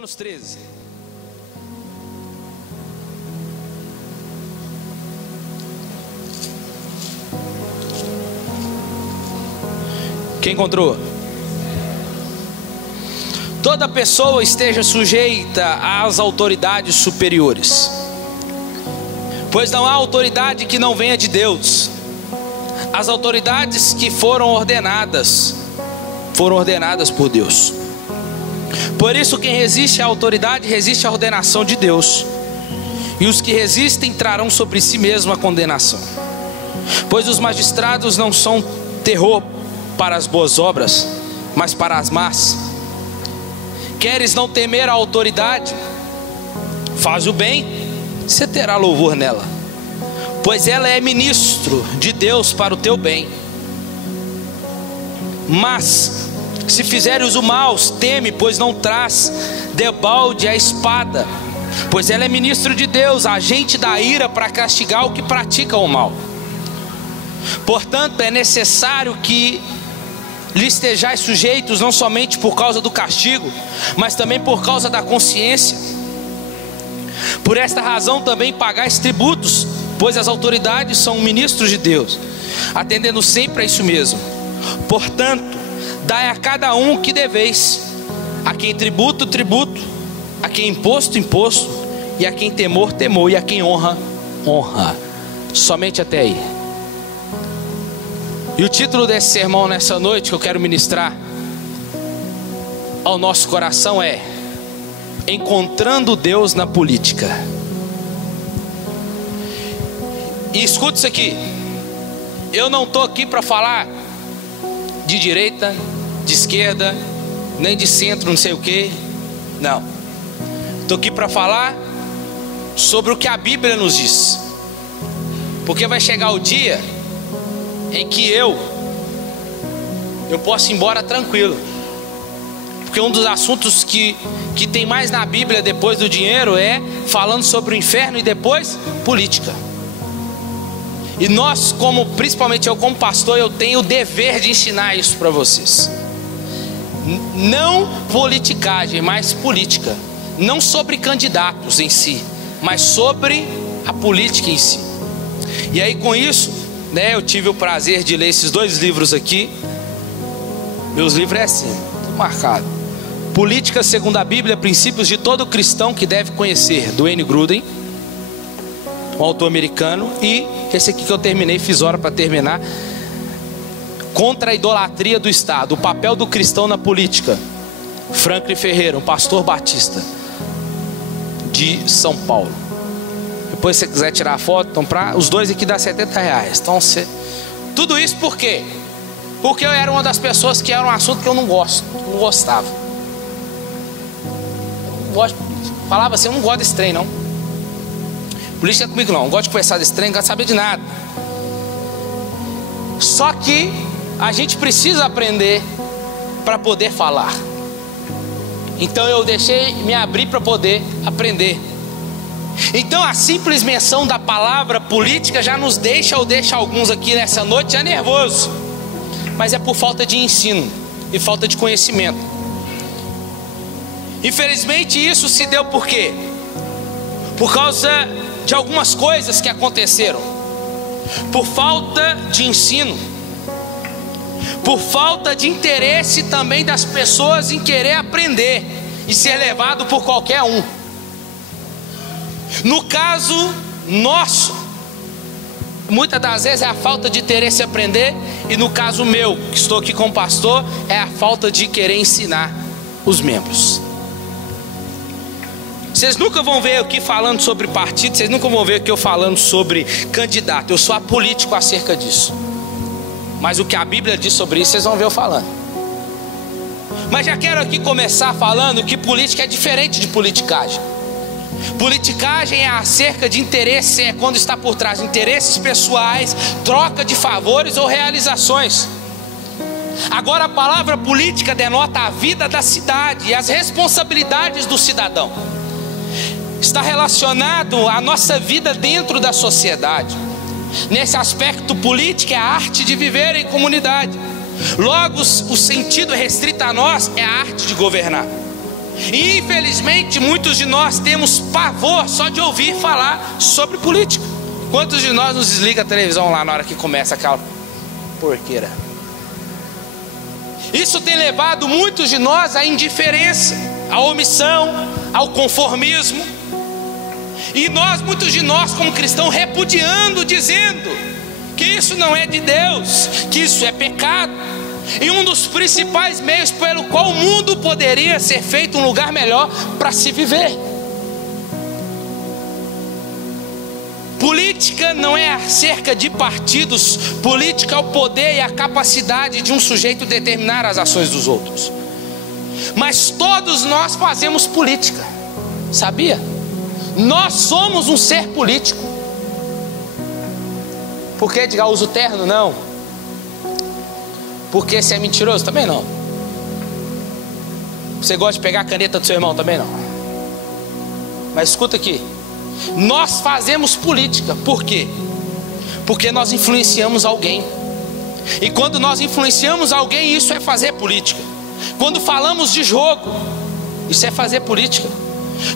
Romanos 13. Quem encontrou? Toda pessoa esteja sujeita às autoridades superiores, pois não há autoridade que não venha de Deus. As autoridades que foram ordenadas por Deus. Por isso, quem resiste à autoridade resiste à ordenação de Deus, e os que resistem trarão sobre si mesmo a condenação. Pois os magistrados não são terror para as boas obras, mas para as más. Queres não temer a autoridade? Faz o bem, você terá louvor nela, pois ela é ministro de Deus para o teu bem. Mas se fizeres o mal, teme, pois não traz debalde a espada, pois ela é ministro de Deus, agente da ira para castigar o que pratica o mal. Portanto, é necessário que lhe estejais sujeitos, não somente por causa do castigo, mas também por causa da consciência. Por esta razão também pagais tributos, pois as autoridades são ministros de Deus, atendendo sempre a isso mesmo. Portanto, dai a cada um o que deveis: a quem tributo, tributo; a quem imposto, imposto; e a quem temor, temor; e a quem honra, honra. Somente até aí. E o título desse sermão nessa noite que eu quero ministrar ao nosso coração é: Encontrando Deus na Política. E escuta isso aqui, eu não estou aqui para falar de direita, de esquerda, nem de centro, não sei o que. Não, estou aqui para falar sobre o que a Bíblia nos diz, porque vai chegar o dia em que eu posso ir embora tranquilo, porque um dos assuntos que tem mais na Bíblia depois do dinheiro é falando sobre o inferno e depois política. E nós, principalmente eu como pastor, eu tenho o dever de ensinar isso para vocês. Não politicagem, mas política. Não sobre candidatos em si, mas sobre a política em si. E aí com isso, eu tive o prazer de ler esses dois livros aqui. Meus livros é assim, tudo marcado: Política segundo a Bíblia, Princípios de todo cristão que deve conhecer, do Wayne Grudem, um autor americano. E esse aqui que eu terminei, fiz hora para terminar: Contra a idolatria do Estado, o papel do cristão na política, Franklin Ferreira, um pastor batista de São Paulo. Depois, se você quiser tirar a foto, então, os dois aqui dá R$70. Então, tudo isso por quê? Porque eu era uma das pessoas que era um assunto que eu não gostava. Falava assim: eu não gosto desse trem, não. Política é comigo não gosto de conversar desse trem, não gosto de saber de nada. Só que a gente precisa aprender para poder falar. Então eu deixei me abrir para poder aprender. Então a simples menção da palavra política já nos deixa, ou deixa alguns aqui nessa noite já nervoso. Mas é por falta de ensino e falta de conhecimento. Infelizmente isso se deu por quê? Por causa de algumas coisas que aconteceram. Por falta de ensino, por falta de interesse também das pessoas em querer aprender e ser levado por qualquer um. No caso nosso, muitas das vezes é a falta de interesse em aprender. E no caso meu, que estou aqui como pastor, é a falta de querer ensinar os membros. Vocês nunca vão ver aqui falando sobre partido, vocês nunca vão ver aqui eu falando sobre candidato. Eu sou apolítico acerca disso. Mas o que a Bíblia diz sobre isso, vocês vão ver eu falando. Mas já quero aqui começar falando que política é diferente de politicagem. Politicagem é acerca de interesse, é quando está por trás de interesses pessoais, troca de favores ou realizações. Agora a palavra política denota a vida da cidade e as responsabilidades do cidadão. Está relacionado à nossa vida dentro da sociedade. Nesse aspecto, política é a arte de viver em comunidade. Logo, o sentido restrito a nós é a arte de governar. E infelizmente muitos de nós temos pavor só de ouvir falar sobre política. Quantos de nós nos desliga a televisão lá na hora que começa aquela porqueira? Isso tem levado muitos de nós à indiferença, à omissão, ao conformismo. E muitos de nós como cristãos repudiando, dizendo que isso não é de Deus, que isso é pecado. E um dos principais meios pelo qual o mundo poderia ser feito um lugar melhor para se viver. Política não é acerca de partidos. Política é o poder e a capacidade de um sujeito determinar as ações dos outros. Mas todos nós fazemos política, sabia? Nós somos um ser político. Por que diga uso terno? Não. Porque você é mentiroso? Também não. Você gosta de pegar a caneta do seu irmão? Também não. Mas escuta aqui. Nós fazemos política. Por quê? Porque nós influenciamos alguém. E quando nós influenciamos alguém, isso é fazer política. Quando falamos de jogo, isso é fazer política.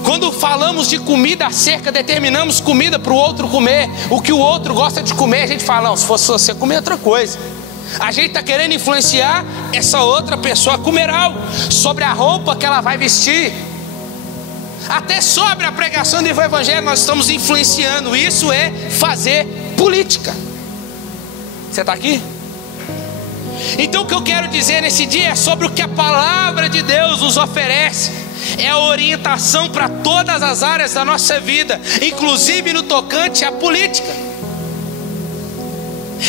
Quando falamos de comida acerca, determinamos comida para o outro comer. O que o outro gosta de comer, a gente fala, não, se fosse você comer outra coisa. A gente está querendo influenciar essa outra pessoa a comer algo. Sobre a roupa que ela vai vestir. Até sobre a pregação do evangelho nós estamos influenciando. Isso é fazer política. Você está aqui? Então o que eu quero dizer nesse dia é sobre o que a palavra de Deus nos oferece. É a orientação para todas as áreas da nossa vida, inclusive no tocante à política.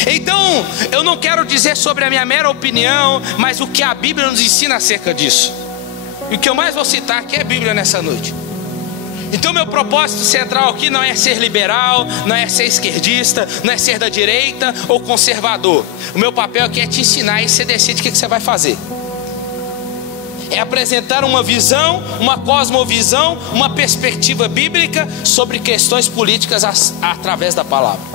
Então eu não quero dizer sobre a minha mera opinião, mas o que a Bíblia nos ensina acerca disso. E o que eu mais vou citar aqui é a Bíblia nessa noite. Então meu propósito central aqui não é ser liberal, não é ser esquerdista, não é ser da direita ou conservador. O meu papel aqui é te ensinar e você decide o que você vai fazer. É apresentar uma visão, uma cosmovisão, uma perspectiva bíblica sobre questões políticas através da palavra.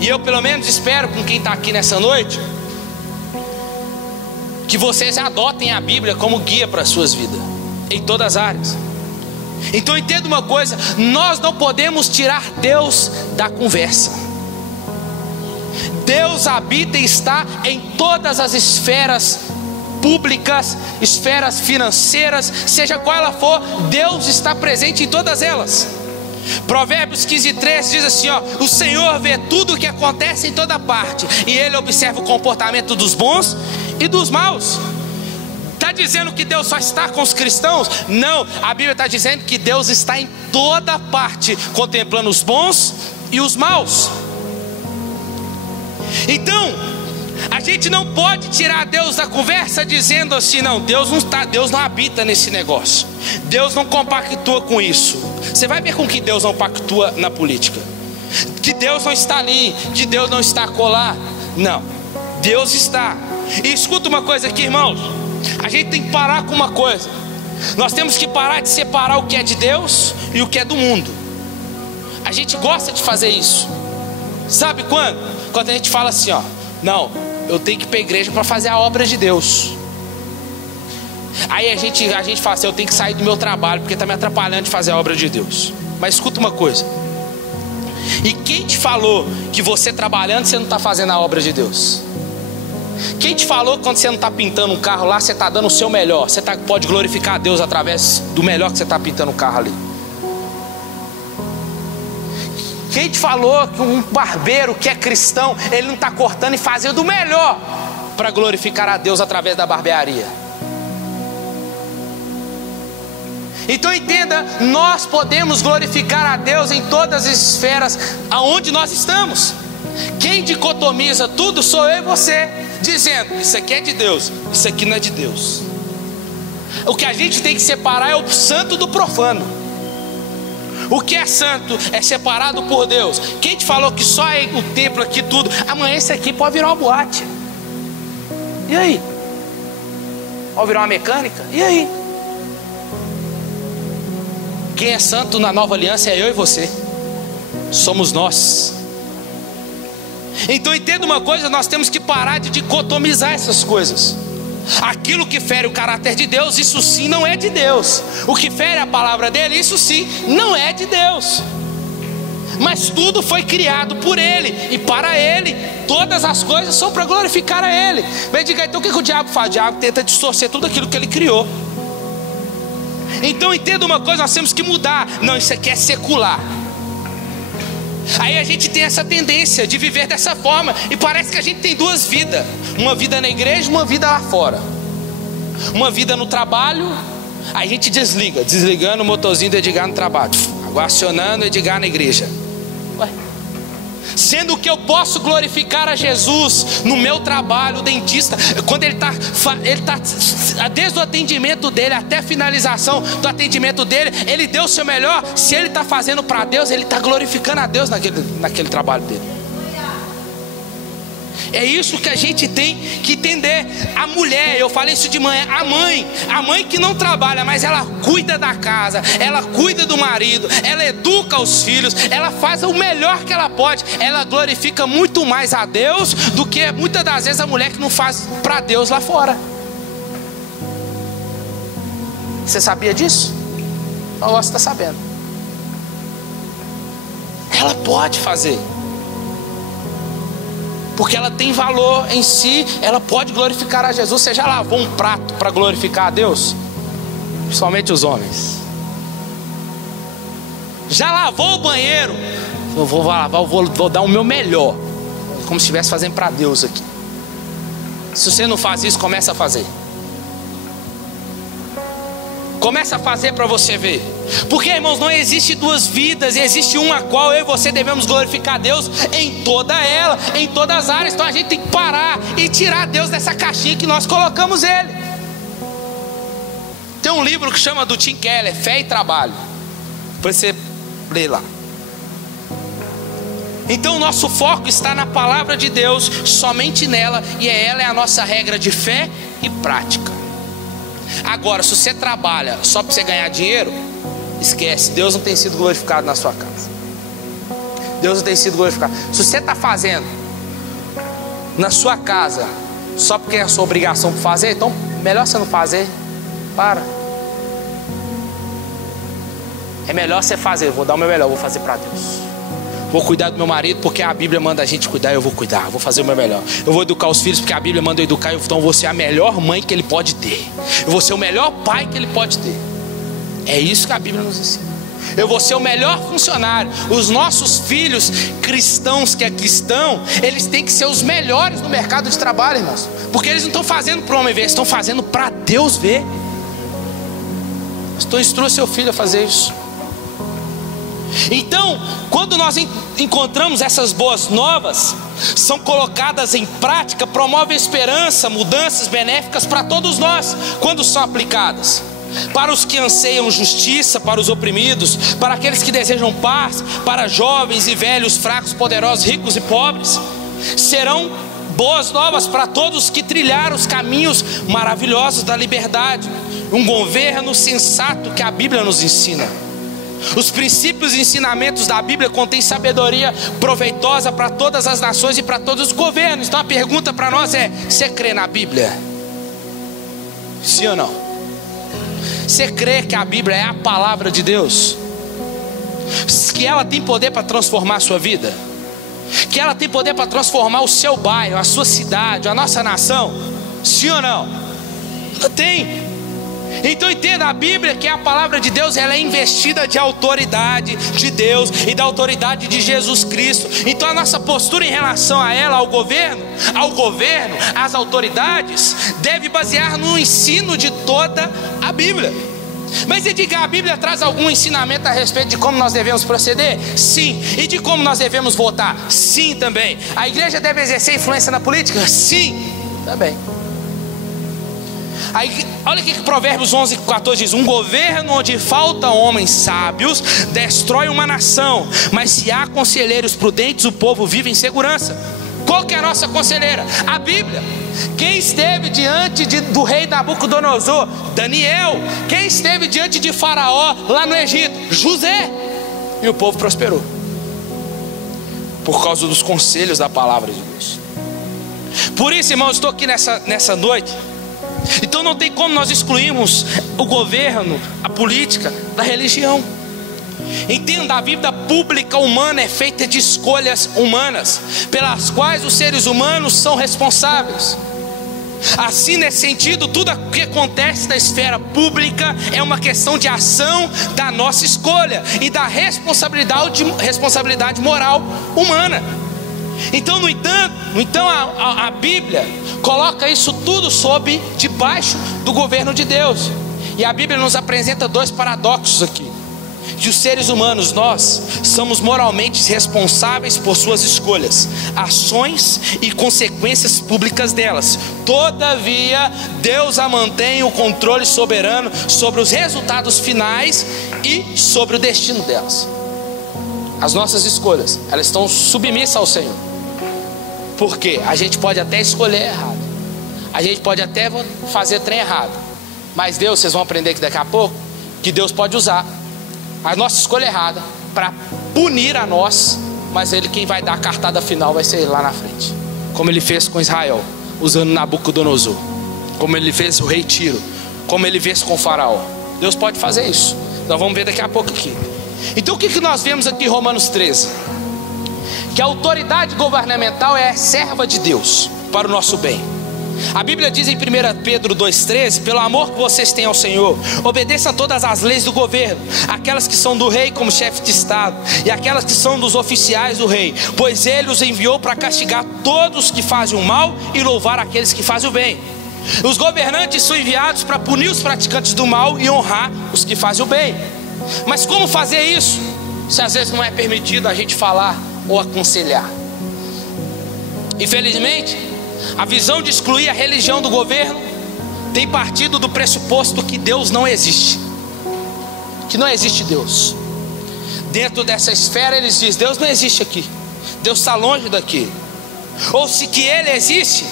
E eu pelo menos espero com quem está aqui nessa noite que vocês adotem a Bíblia como guia para as suas vidas, em todas as áreas. Então entenda uma coisa, nós não podemos tirar Deus da conversa. Deus habita e está em todas as esferas públicas, esferas financeiras, seja qual ela for, Deus está presente em todas elas. Provérbios 15:3 diz assim, ó: o Senhor vê tudo o que acontece em toda parte, e Ele observa o comportamento dos bons e dos maus. Está dizendo que Deus só está com os cristãos? Não, a Bíblia está dizendo que Deus está em toda parte, contemplando os bons e os maus. Então, a gente não pode tirar Deus da conversa dizendo assim, não, Deus não habita nesse negócio. Deus não compactua com isso. Você vai ver com que Deus não pactua na política. Que Deus não está ali, que Deus não está acolá. Não, Deus está. E escuta uma coisa aqui, irmãos. A gente tem que parar com uma coisa. Nós temos que parar de separar o que é de Deus e o que é do mundo. A gente gosta de fazer isso. Sabe quando? Quando a gente fala assim, ó, não, eu tenho que ir para a igreja para fazer a obra de Deus. Aí a gente fala assim, eu tenho que sair do meu trabalho porque está me atrapalhando de fazer a obra de Deus. Mas escuta uma coisa. E quem te falou que você trabalhando você não está fazendo a obra de Deus? Quem te falou que quando você não está pintando um carro lá, você está dando o seu melhor? Você pode glorificar a Deus através do melhor que você está pintando o carro ali? Quem te falou que um barbeiro que é cristão, ele não está cortando e fazendo o melhor para glorificar a Deus através da barbearia? Então entenda, nós podemos glorificar a Deus em todas as esferas aonde nós estamos. Quem dicotomiza tudo sou eu e você, dizendo, isso aqui é de Deus, isso aqui não é de Deus. O que a gente tem que separar é o santo do profano. O que é santo é separado por Deus. Quem te falou que só é o templo aqui tudo? Amanhã esse aqui pode virar uma boate. E aí? Pode virar uma mecânica? E aí? Quem é santo na nova aliança é eu e você. Somos nós. Então entenda uma coisa, nós temos que parar de dicotomizar essas coisas. Aquilo que fere o caráter de Deus, isso sim não é de Deus. O que fere a palavra dele, isso sim não é de Deus. Mas tudo foi criado por Ele e para Ele. Todas as coisas são para glorificar a Ele. Mas diga, então o que o diabo faz? O diabo tenta distorcer tudo aquilo que Ele criou. Então entenda uma coisa, nós temos que mudar. Não, isso aqui é secular. Aí a gente tem essa tendência de viver dessa forma. E parece que a gente tem duas vidas. Uma vida na igreja e uma vida lá fora. Uma vida no trabalho. Aí a gente desliga. Desligando o motorzinho do Edgar no trabalho. Agora acionando o Edgar na igreja. Ué? Sendo que eu posso glorificar a Jesus no meu trabalho. O dentista, quando ele tá desde o atendimento dele até a finalização do atendimento dele, ele deu o seu melhor. Se ele está fazendo para Deus, ele está glorificando a Deus naquele trabalho dele. É isso que a gente tem que entender. A mulher, eu falei isso de manhã, a mãe que não trabalha, mas ela cuida da casa, ela cuida do marido, ela educa os filhos, ela faz o melhor que ela pode. Ela glorifica muito mais a Deus do que muitas das vezes a mulher que não faz para Deus lá fora. Você sabia disso? Então você está sabendo. Ela pode fazer, porque ela tem valor em si. Ela pode glorificar a Jesus. Você já lavou um prato para glorificar a Deus? Principalmente os homens. Já lavou o banheiro? Eu vou lavar, vou dar o meu melhor, como se estivesse fazendo para Deus aqui. Se você não faz isso, começa a fazer. Começa a fazer para você ver. Porque, irmãos, não existe duas vidas, existe uma a qual eu e você devemos glorificar Deus em toda ela, em todas as áreas. Então a gente tem que parar e tirar Deus dessa caixinha que nós colocamos Ele. Tem um livro que chama do Tim Keller, Fé e Trabalho. Depois você lê lá. Então o nosso foco está na palavra de Deus, somente nela, e ela é a nossa regra de fé e prática. Agora, se você trabalha só para você ganhar dinheiro, esquece, Deus não tem sido glorificado na sua casa. Deus não tem sido glorificado. Se você está fazendo na sua casa só porque é a sua obrigação para fazer, então melhor você não fazer. Para. É melhor você fazer. Vou dar o meu melhor, vou fazer para Deus. Vou cuidar do meu marido porque a Bíblia manda a gente cuidar. Eu vou cuidar, vou fazer o meu melhor. Eu vou educar os filhos porque a Bíblia manda eu educar. Então eu vou ser a melhor mãe que ele pode ter. Eu vou ser o melhor pai que ele pode ter. É isso que a Bíblia nos ensina. Eu vou ser o melhor funcionário. Os nossos filhos cristãos que aqui estão, eles têm que ser os melhores no mercado de trabalho, irmãos. Porque eles não estão fazendo para o homem ver, eles estão fazendo para Deus ver. Então instrua seu filho a fazer isso. Então, quando nós encontramos essas boas novas, são colocadas em prática, promovem esperança, mudanças benéficas para todos nós, quando são aplicadas. Para os que anseiam justiça, para os oprimidos, para aqueles que desejam paz, para jovens e velhos, fracos, poderosos, ricos e pobres. Serão boas novas para todos que trilharam os caminhos maravilhosos da liberdade. Um governo sensato que a Bíblia nos ensina. Os princípios e ensinamentos da Bíblia contêm sabedoria proveitosa para todas as nações e para todos os governos. Então a pergunta para nós é: você crê na Bíblia? Sim ou não? Você crê que a Bíblia é a palavra de Deus? Que ela tem poder para transformar a sua vida? Que ela tem poder para transformar o seu bairro, a sua cidade, a nossa nação? Sim ou não? Ela tem. Então entenda, a Bíblia, que é a palavra de Deus, ela é investida de autoridade de Deus e da autoridade de Jesus Cristo. Então a nossa postura em relação a ela, ao governo, às autoridades, deve basear no ensino de toda a Bíblia. Mas e diga, a Bíblia traz algum ensinamento a respeito de como nós devemos proceder? Sim. E de como nós devemos votar? Sim, também. A igreja deve exercer influência na política? Sim, também. Aí, olha o que Provérbios 11:14 diz: um governo onde faltam homens sábios destrói uma nação, mas se há conselheiros prudentes, o povo vive em segurança. Qual que é a nossa conselheira? A Bíblia. Quem esteve diante do rei Nabucodonosor? Daniel. Quem esteve diante de Faraó lá no Egito? José. E o povo prosperou por causa dos conselhos da palavra de Deus. Por isso, irmãos, estou aqui nessa noite Então não tem como nós excluirmos o governo, a política, da religião. Entenda, a vida pública humana é feita de escolhas humanas, pelas quais os seres humanos são responsáveis. Assim, nesse sentido, tudo o que acontece na esfera pública é uma questão de ação da nossa escolha e da responsabilidade moral humana. Então, no entanto, a Bíblia coloca isso tudo debaixo do governo de Deus. E a Bíblia nos apresenta dois paradoxos aqui: que os seres humanos, nós somos moralmente responsáveis por suas escolhas, ações e consequências públicas delas. Todavia, Deus a mantém o controle soberano sobre os resultados finais e sobre o destino delas. As nossas escolhas, elas estão submissas ao Senhor. Porque a gente pode até escolher errado, a gente pode até fazer trem errado, mas Deus, vocês vão aprender aqui daqui a pouco, que Deus pode usar a nossa escolha errada para punir a nós, mas Ele quem vai dar a cartada final vai ser Ele lá na frente. Como Ele fez com Israel, usando Nabucodonosor, como Ele fez o rei Tiro, como Ele fez com o faraó. Deus pode fazer isso. Nós vamos ver daqui a pouco aqui. Então o que nós vemos aqui em Romanos 13? Que a autoridade governamental é serva de Deus para o nosso bem. A Bíblia diz em 1 Pedro 2,13: pelo amor que vocês têm ao Senhor, obedeçam a todas as leis do governo, aquelas que são do rei como chefe de estado, e aquelas que são dos oficiais do rei, pois ele os enviou para castigar todos que fazem o mal e louvar aqueles que fazem o bem. Os governantes são enviados para punir os praticantes do mal e honrar os que fazem o bem. Mas como fazer isso, se às vezes não é permitido a gente falar ou aconselhar? Infelizmente, a visão de excluir a religião do governo tem partido do pressuposto que Deus não existe, que não existe Deus. Dentro dessa esfera eles dizem: Deus não existe aqui, Deus está longe daqui. Ou se que Ele existe,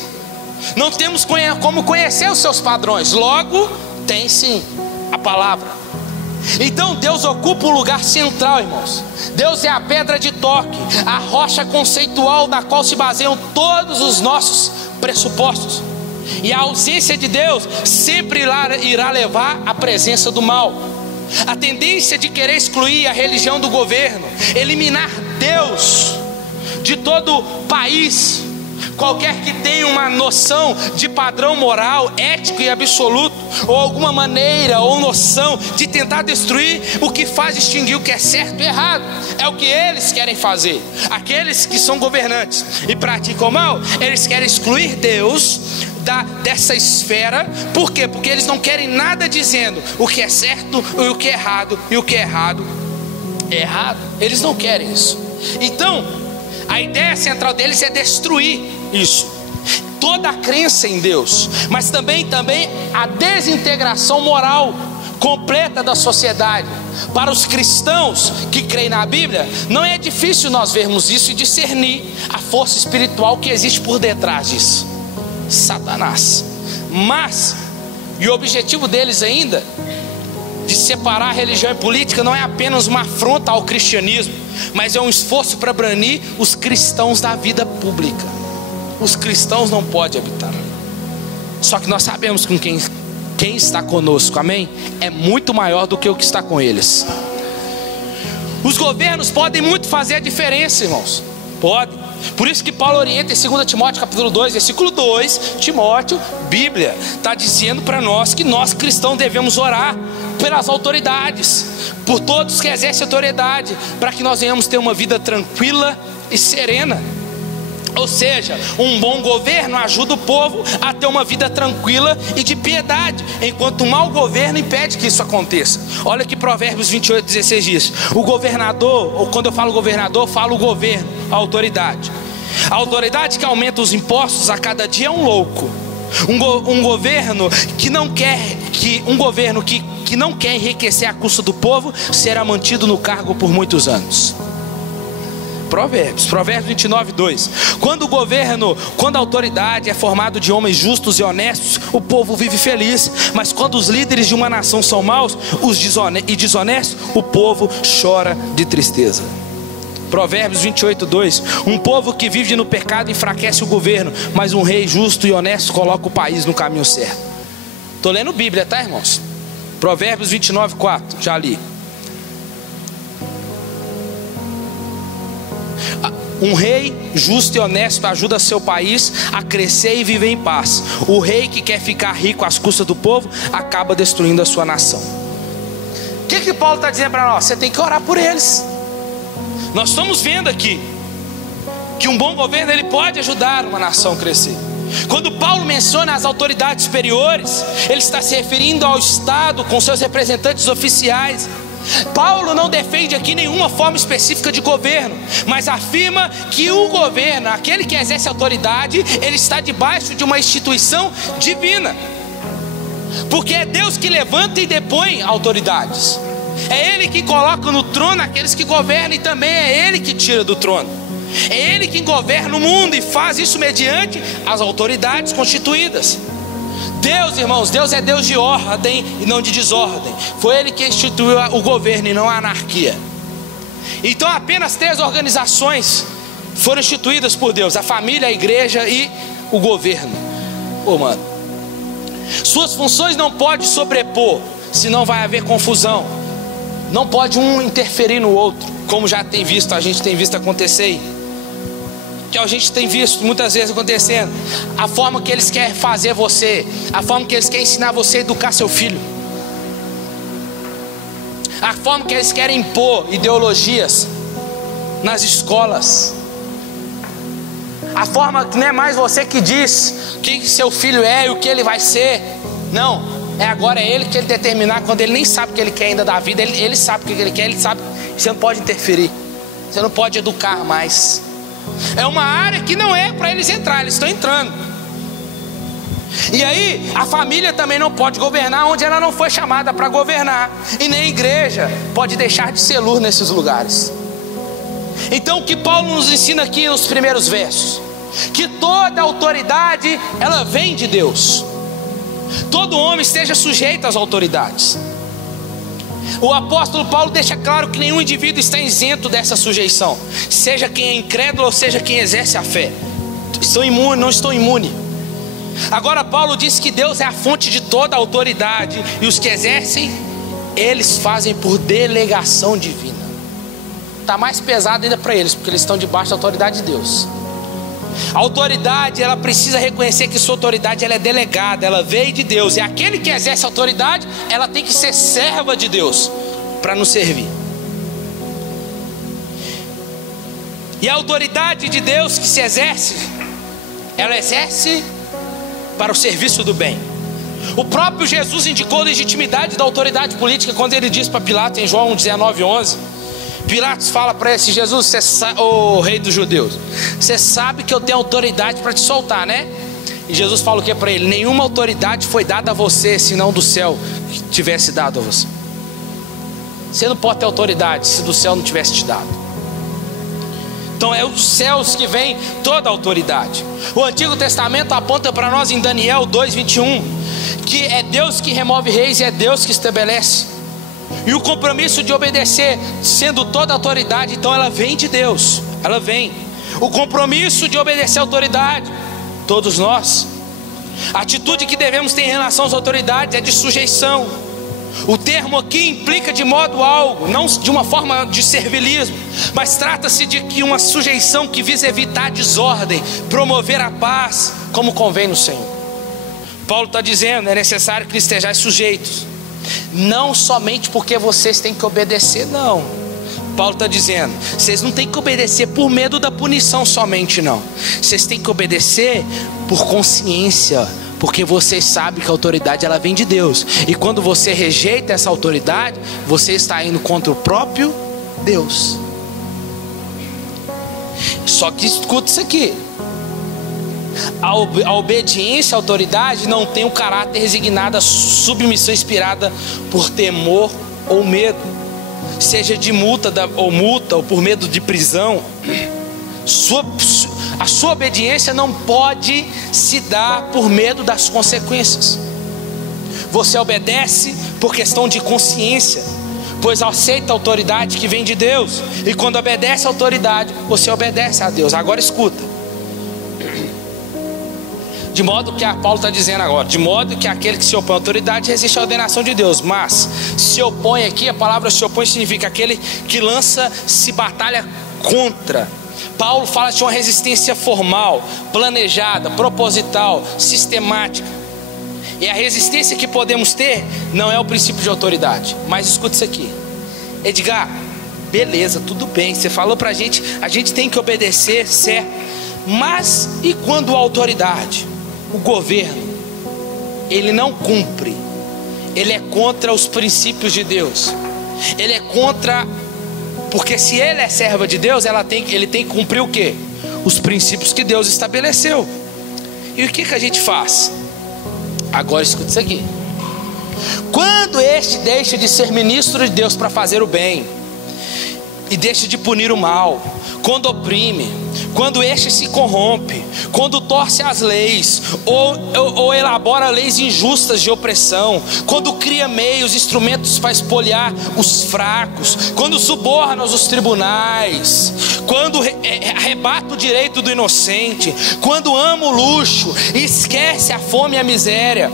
não temos como conhecer os seus padrões. Logo, tem sim a palavra. Então Deus ocupa o lugar central, irmãos. Deus é a pedra de toque, a rocha conceitual na qual se baseiam todos os nossos pressupostos. E a ausência de Deus sempre irá levar à presença do mal. A tendência de querer excluir a religião do governo, eliminar Deus de todo o país, qualquer que tenha uma noção de padrão moral, ético e absoluto, ou alguma maneira ou noção de tentar destruir o que faz distinguir o que é certo e errado, é o que eles querem fazer. Aqueles que são governantes e praticam o mal, eles querem excluir Deus dessa esfera. Por quê? Porque eles não querem nada dizendo o que é certo e o que é errado, e o que é errado é errado. Eles não querem isso. Então a ideia central deles é destruir isso, toda a crença em Deus, mas também a desintegração moral completa da sociedade. Para os cristãos que creem na Bíblia, não é difícil nós vermos isso e discernir a força espiritual que existe por detrás disso: Satanás. Mas, e o objetivo deles ainda de separar a religião e política não é apenas uma afronta ao cristianismo, mas é um esforço para branir os cristãos da vida pública. Os cristãos não podem habitar. Só que nós sabemos com quem está conosco, amém? É muito maior do que o que está com eles. Os governos podem muito fazer a diferença, irmãos. Podem. Por isso que Paulo orienta em 2 Timóteo capítulo 2, versículo 2, Timóteo, Bíblia, está dizendo para nós que nós cristãos devemos orar pelas autoridades, por todos que exercem autoridade, para que nós venhamos ter uma vida tranquila e serena. Ou seja, um bom governo ajuda o povo a ter uma vida tranquila e de piedade, enquanto o mau governo impede que isso aconteça. Olha que Provérbios 28:16 diz: o governador, ou quando eu falo governador, falo o governo, a autoridade. A autoridade que aumenta os impostos a cada dia é um louco. Um governo que não quer que não quer enriquecer a custa do povo será mantido no cargo por muitos anos. Provérbios 29:2. Quando a autoridade é formada de homens justos e honestos, o povo vive feliz. Mas quando os líderes de uma nação são maus e desonestos, o povo chora de tristeza. Provérbios 28:2. Um povo que vive no pecado enfraquece o governo, mas um rei justo e honesto coloca o país no caminho certo. Estou lendo Bíblia, tá, irmãos? Provérbios 29:4, já li. Um rei justo e honesto ajuda seu país a crescer e viver em paz. O rei que quer ficar rico às custas do povo acaba destruindo a sua nação. O que Paulo está dizendo para nós? Você tem que orar por eles. Nós estamos vendo aqui que um bom governo ele pode ajudar uma nação a crescer. Quando Paulo menciona as autoridades superiores, ele está se referindo ao Estado com seus representantes oficiais. Paulo não defende aqui nenhuma forma específica de governo, mas afirma que o governo, aquele que exerce autoridade, ele está debaixo de uma instituição divina, porque é Deus que levanta e depõe autoridades. É Ele que coloca no trono aqueles que governam, e também é Ele que tira do trono. É Ele que governa o mundo e faz isso mediante as autoridades constituídas. Deus, irmãos, Deus é Deus de ordem e não de desordem. Foi Ele que instituiu o governo e não a anarquia. Então apenas 3 organizações foram instituídas por Deus: a família, a igreja e o governo. Mano, suas funções não podem sobrepor, senão vai haver confusão. Não pode um interferir no outro, como já tem visto, a gente tem visto acontecer aí. Que a gente tem visto muitas vezes acontecendo. A forma que eles querem fazer você, a forma que eles querem ensinar você a educar seu filho, a forma que eles querem impor ideologias nas escolas, a forma que não é mais você que diz quem que seu filho é e o que ele vai ser. Não, agora é ele que ele determinar, quando ele nem sabe o que ele quer ainda da vida. Ele sabe o que ele quer, ele sabe. Você não pode interferir, você não pode educar mais. É uma área que não é para eles entrar, eles estão entrando. E aí a família também não pode governar onde ela não foi chamada para governar, e nem a igreja pode deixar de ser luz nesses lugares. Então o que Paulo nos ensina aqui nos primeiros versos? Que toda autoridade ela vem de Deus. Todo homem esteja sujeito às autoridades. O apóstolo Paulo deixa claro que nenhum indivíduo está isento dessa sujeição, seja quem é incrédulo ou seja quem exerce a fé. Estou imune, não estou imune. Agora Paulo diz que Deus é a fonte de toda a autoridade, e os que exercem, eles fazem por delegação divina. Está mais pesado ainda para eles, porque eles estão debaixo da autoridade de Deus. A autoridade, ela precisa reconhecer que sua autoridade ela é delegada, ela veio de Deus. E aquele que exerce a autoridade, ela tem que ser serva de Deus para nos servir. E a autoridade de Deus que se exerce, ela exerce para o serviço do bem. O próprio Jesus indicou a legitimidade da autoridade política quando ele diz para Pilatos em João 19:11. Pilatos fala para esse Jesus, o rei dos judeus: você sabe que eu tenho autoridade para te soltar, né? E Jesus fala o que para ele? Nenhuma autoridade foi dada a você, senão do céu que tivesse dado a você. Você não pode ter autoridade se do céu não tivesse te dado. Então é os céus que vem toda a autoridade. O Antigo Testamento aponta para nós em Daniel 2:21 que é Deus que remove reis e é Deus que estabelece. E o compromisso de obedecer, sendo toda autoridade, então ela vem de Deus, ela vem. O compromisso de obedecer à autoridade, todos nós. A atitude que devemos ter em relação às autoridades é de sujeição. O termo aqui implica de modo algo, não de uma forma de servilismo, mas trata-se de que uma sujeição que visa evitar a desordem, promover a paz, como convém no Senhor. Paulo está dizendo, é necessário que estejais sujeitos. Não somente porque vocês têm que obedecer, não. Paulo está dizendo, vocês não têm que obedecer por medo da punição somente, não. Vocês têm que obedecer por consciência, porque vocês sabem que a autoridade ela vem de Deus. E quando você rejeita essa autoridade, você está indo contra o próprio Deus. Só que escuta isso aqui: a obediência à autoridade não tem o caráter resignado, a submissão inspirada por temor ou medo, seja de multa ou por medo de prisão. A sua obediência não pode se dar por medo das consequências. Você obedece por questão de consciência, pois aceita a autoridade que vem de Deus. E quando obedece à autoridade, você obedece a Deus. Agora escuta: De modo que Paulo está dizendo agora, de modo que aquele que se opõe à autoridade resiste à ordenação de Deus. Mas se opõe aqui, a palavra se opõe significa aquele que se batalha contra. Paulo fala de uma resistência formal, planejada, proposital, sistemática. E a resistência que podemos ter não é o princípio de autoridade. Mas escuta isso aqui, Edgar, beleza, tudo bem, você falou pra gente, a gente tem que obedecer, certo? Mas e quando a autoridade, o governo, ele não cumpre, ele é contra os princípios de Deus, ele é contra, porque se ele é serva de Deus, ele tem que cumprir o quê? Os princípios que Deus estabeleceu. E o que a gente faz? Agora escuta isso aqui. Quando este deixa de ser ministro de Deus para fazer o bem, e deixa de punir o mal, quando oprime, quando este se corrompe, quando torce as leis, ou elabora leis injustas de opressão, quando cria meios, instrumentos para espoliar os fracos, quando suborna os tribunais, quando arrebata o direito do inocente, quando ama o luxo e esquece a fome e a miséria,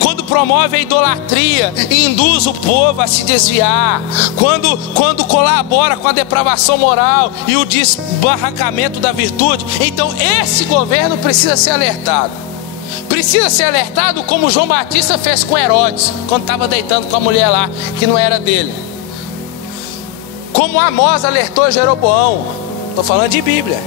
quando promove a idolatria e induz o povo a se desviar, quando colabora com a depravação moral e o desbarrancamento da virtude, então esse governo precisa ser alertado. Precisa ser alertado como João Batista fez com Herodes, quando estava deitando com a mulher lá, que não era dele. Como Amós alertou Jeroboão, estou falando de Bíblia,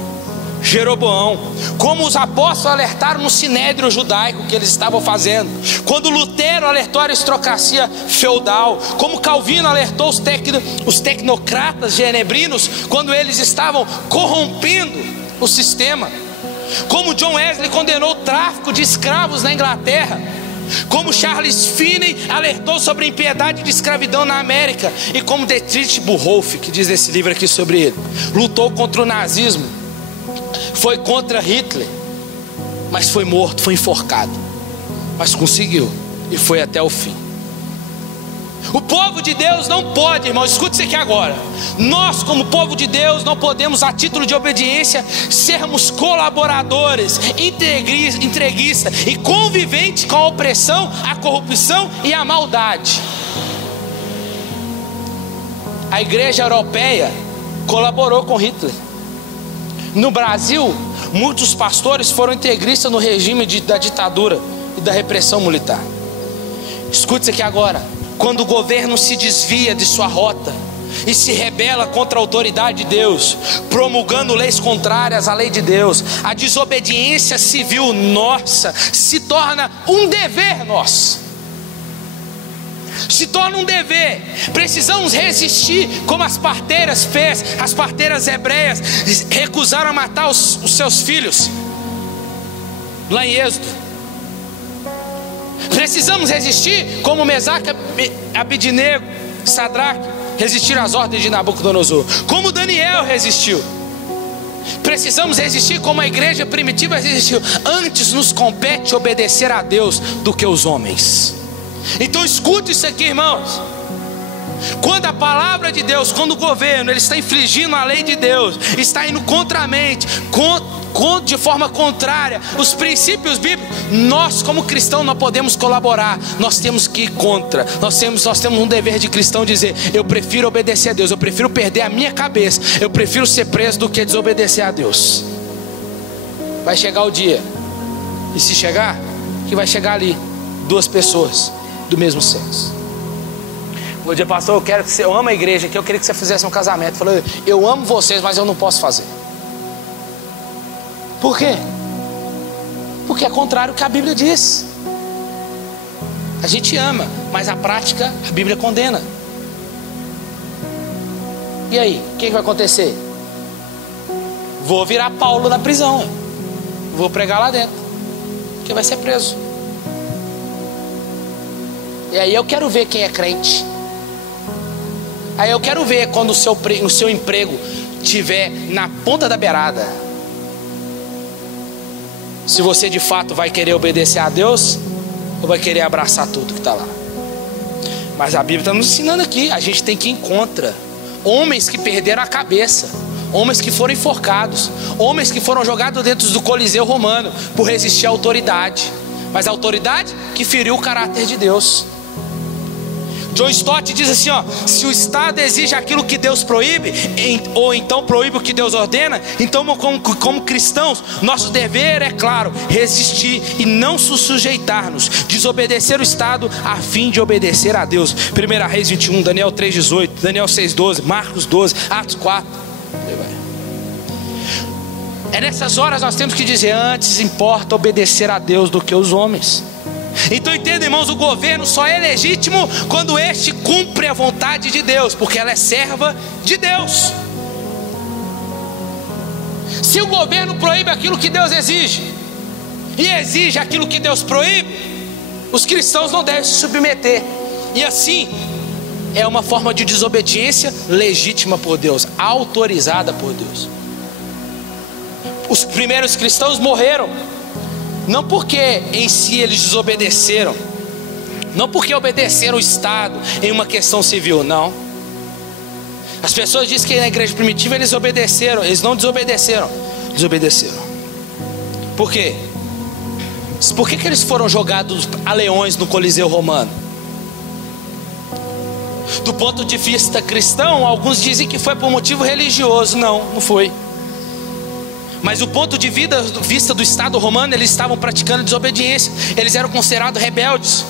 Jeroboão. Como os apóstolos alertaram no sinédrio judaico que eles estavam fazendo. Quando Lutero alertou a aristocracia feudal. Como Calvino alertou os tecnocratas genebrinos quando eles estavam corrompendo o sistema. Como John Wesley condenou o tráfico de escravos na Inglaterra. Como Charles Finney alertou sobre a impiedade de escravidão na América. E como Dietrich Bonhoeffer, que diz nesse livro aqui sobre ele, lutou contra o nazismo, foi contra Hitler, mas foi morto, foi enforcado, mas conseguiu e foi até o fim. O povo de Deus não pode, irmão, escute isso aqui agora. Nós, como povo de Deus, não podemos, a título de obediência, sermos colaboradores, entreguistas e conviventes com a opressão, a corrupção e a maldade. A igreja europeia colaborou com Hitler. No Brasil, muitos pastores foram integristas no regime da ditadura e da repressão militar. Escute isso aqui agora. Quando o governo se desvia de sua rota e se rebela contra a autoridade de Deus, promulgando leis contrárias à lei de Deus, a desobediência civil nossa se torna um dever nosso. Se torna um dever. Precisamos resistir, como as parteiras fez. As parteiras hebreias recusaram a matar os seus filhos lá em Êxodo. Precisamos resistir, como Mesaque, Abednego, Sadraque resistiram às ordens de Nabucodonosor, como Daniel resistiu. Precisamos resistir como a igreja primitiva resistiu. Antes nos compete obedecer a Deus do que os homens. Então escute isso aqui, irmãos. Quando a palavra de Deus, quando o governo ele está infringindo a lei de Deus, está indo contra a mente, de forma contrária os princípios bíblicos, nós como cristãos não podemos colaborar. Nós temos que ir contra. Nós temos um dever de cristão dizer: eu prefiro obedecer a Deus, eu prefiro perder a minha cabeça, eu prefiro ser preso do que desobedecer a Deus. Vai chegar o dia, e se chegar, que vai chegar ali duas pessoas do mesmo sexo. Vou dizer: pastor, eu amo a igreja aqui, eu queria que você fizesse um casamento. Eu falei: eu amo vocês, mas eu não posso fazer. Por quê? Porque é contrário ao que a Bíblia diz. A gente ama, mas a prática a Bíblia condena. E aí, o que vai acontecer? Vou virar Paulo na prisão, vou pregar lá dentro, porque vai ser preso. E aí eu quero ver quem é crente. Aí eu quero ver quando o seu emprego estiver na ponta da beirada, se você de fato vai querer obedecer a Deus ou vai querer abraçar tudo que está lá. Mas a Bíblia está nos ensinando aqui. A gente tem que ir contra homens que perderam a cabeça, homens que foram enforcados, homens que foram jogados dentro do Coliseu Romano por resistir à autoridade, mas a autoridade que feriu o caráter de Deus. John Stott diz assim, se o Estado exige aquilo que Deus proíbe, ou então proíbe o que Deus ordena, então como cristãos, nosso dever é claro, resistir e não se sujeitar-nos, desobedecer o Estado a fim de obedecer a Deus. 1 Reis 21, Daniel 3,18, Daniel 6,12, Marcos 12, Atos 4. É nessas horas nós temos que dizer, antes importa obedecer a Deus do que os homens. Então entenda, irmãos, o governo só é legítimo quando este cumpre a vontade de Deus, porque ela é serva de Deus. Se o governo proíbe aquilo que Deus exige, e exige aquilo que Deus proíbe, os cristãos não devem se submeter. E assim, é uma forma de desobediência legítima por Deus, autorizada por Deus. Os primeiros cristãos morreram não porque em si eles desobedeceram, não porque obedeceram o Estado em uma questão civil, não. As pessoas dizem que na igreja primitiva eles obedeceram, eles não desobedeceram, desobedeceram. Por quê? Por que eles foram jogados a leões no Coliseu Romano? Do ponto de vista cristão, alguns dizem que foi por motivo religioso. Não foi. Mas do ponto de vista do Estado romano, eles estavam praticando desobediência. Eles eram considerados rebeldes.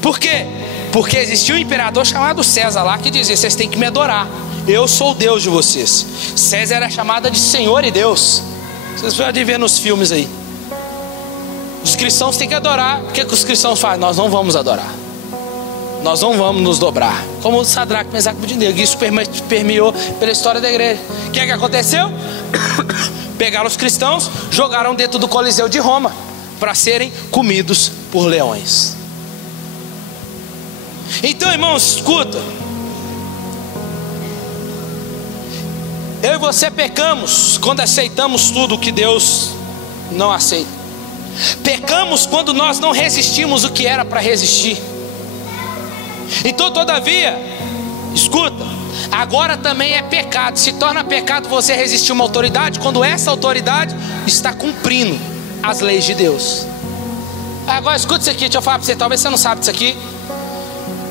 Por quê? Porque existia um imperador chamado César lá, que dizia, vocês têm que me adorar, eu sou o Deus de vocês. César era chamado de Senhor e Deus. Vocês podem ver nos filmes aí. Os cristãos têm que adorar. O que os cristãos fazem? Nós não vamos adorar, nós não vamos nos dobrar. Como o Sadraque, Mesaque e Abednego. Isso permeou pela história da igreja. O que aconteceu? Pegaram os cristãos, jogaram dentro do Coliseu de Roma para serem comidos por leões. Então, irmãos, escuta. Eu e você pecamos quando aceitamos tudo que Deus não aceita. Pecamos quando nós não resistimos o que era para resistir. Então, todavia, escuta, agora também é pecado, se torna pecado você resistir uma autoridade quando essa autoridade está cumprindo as leis de Deus. Agora escuta isso aqui, deixa eu falar para você, talvez você não sabe disso aqui.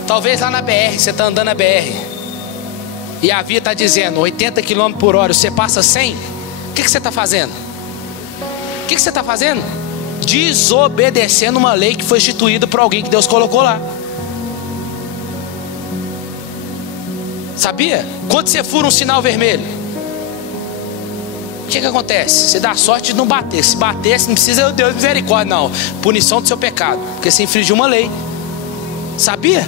Talvez lá na BR, você está andando na BR e a via está dizendo 80 km por hora, você passa 100, o que você está fazendo? O que você está fazendo? Desobedecendo uma lei que foi instituída por alguém que Deus colocou lá. Sabia? Quando você fura um sinal vermelho, o que acontece? Você dá sorte de não bater. Se bater, você não precisa de Deus misericórdia, não. Punição do seu pecado, porque você infringiu uma lei. Sabia?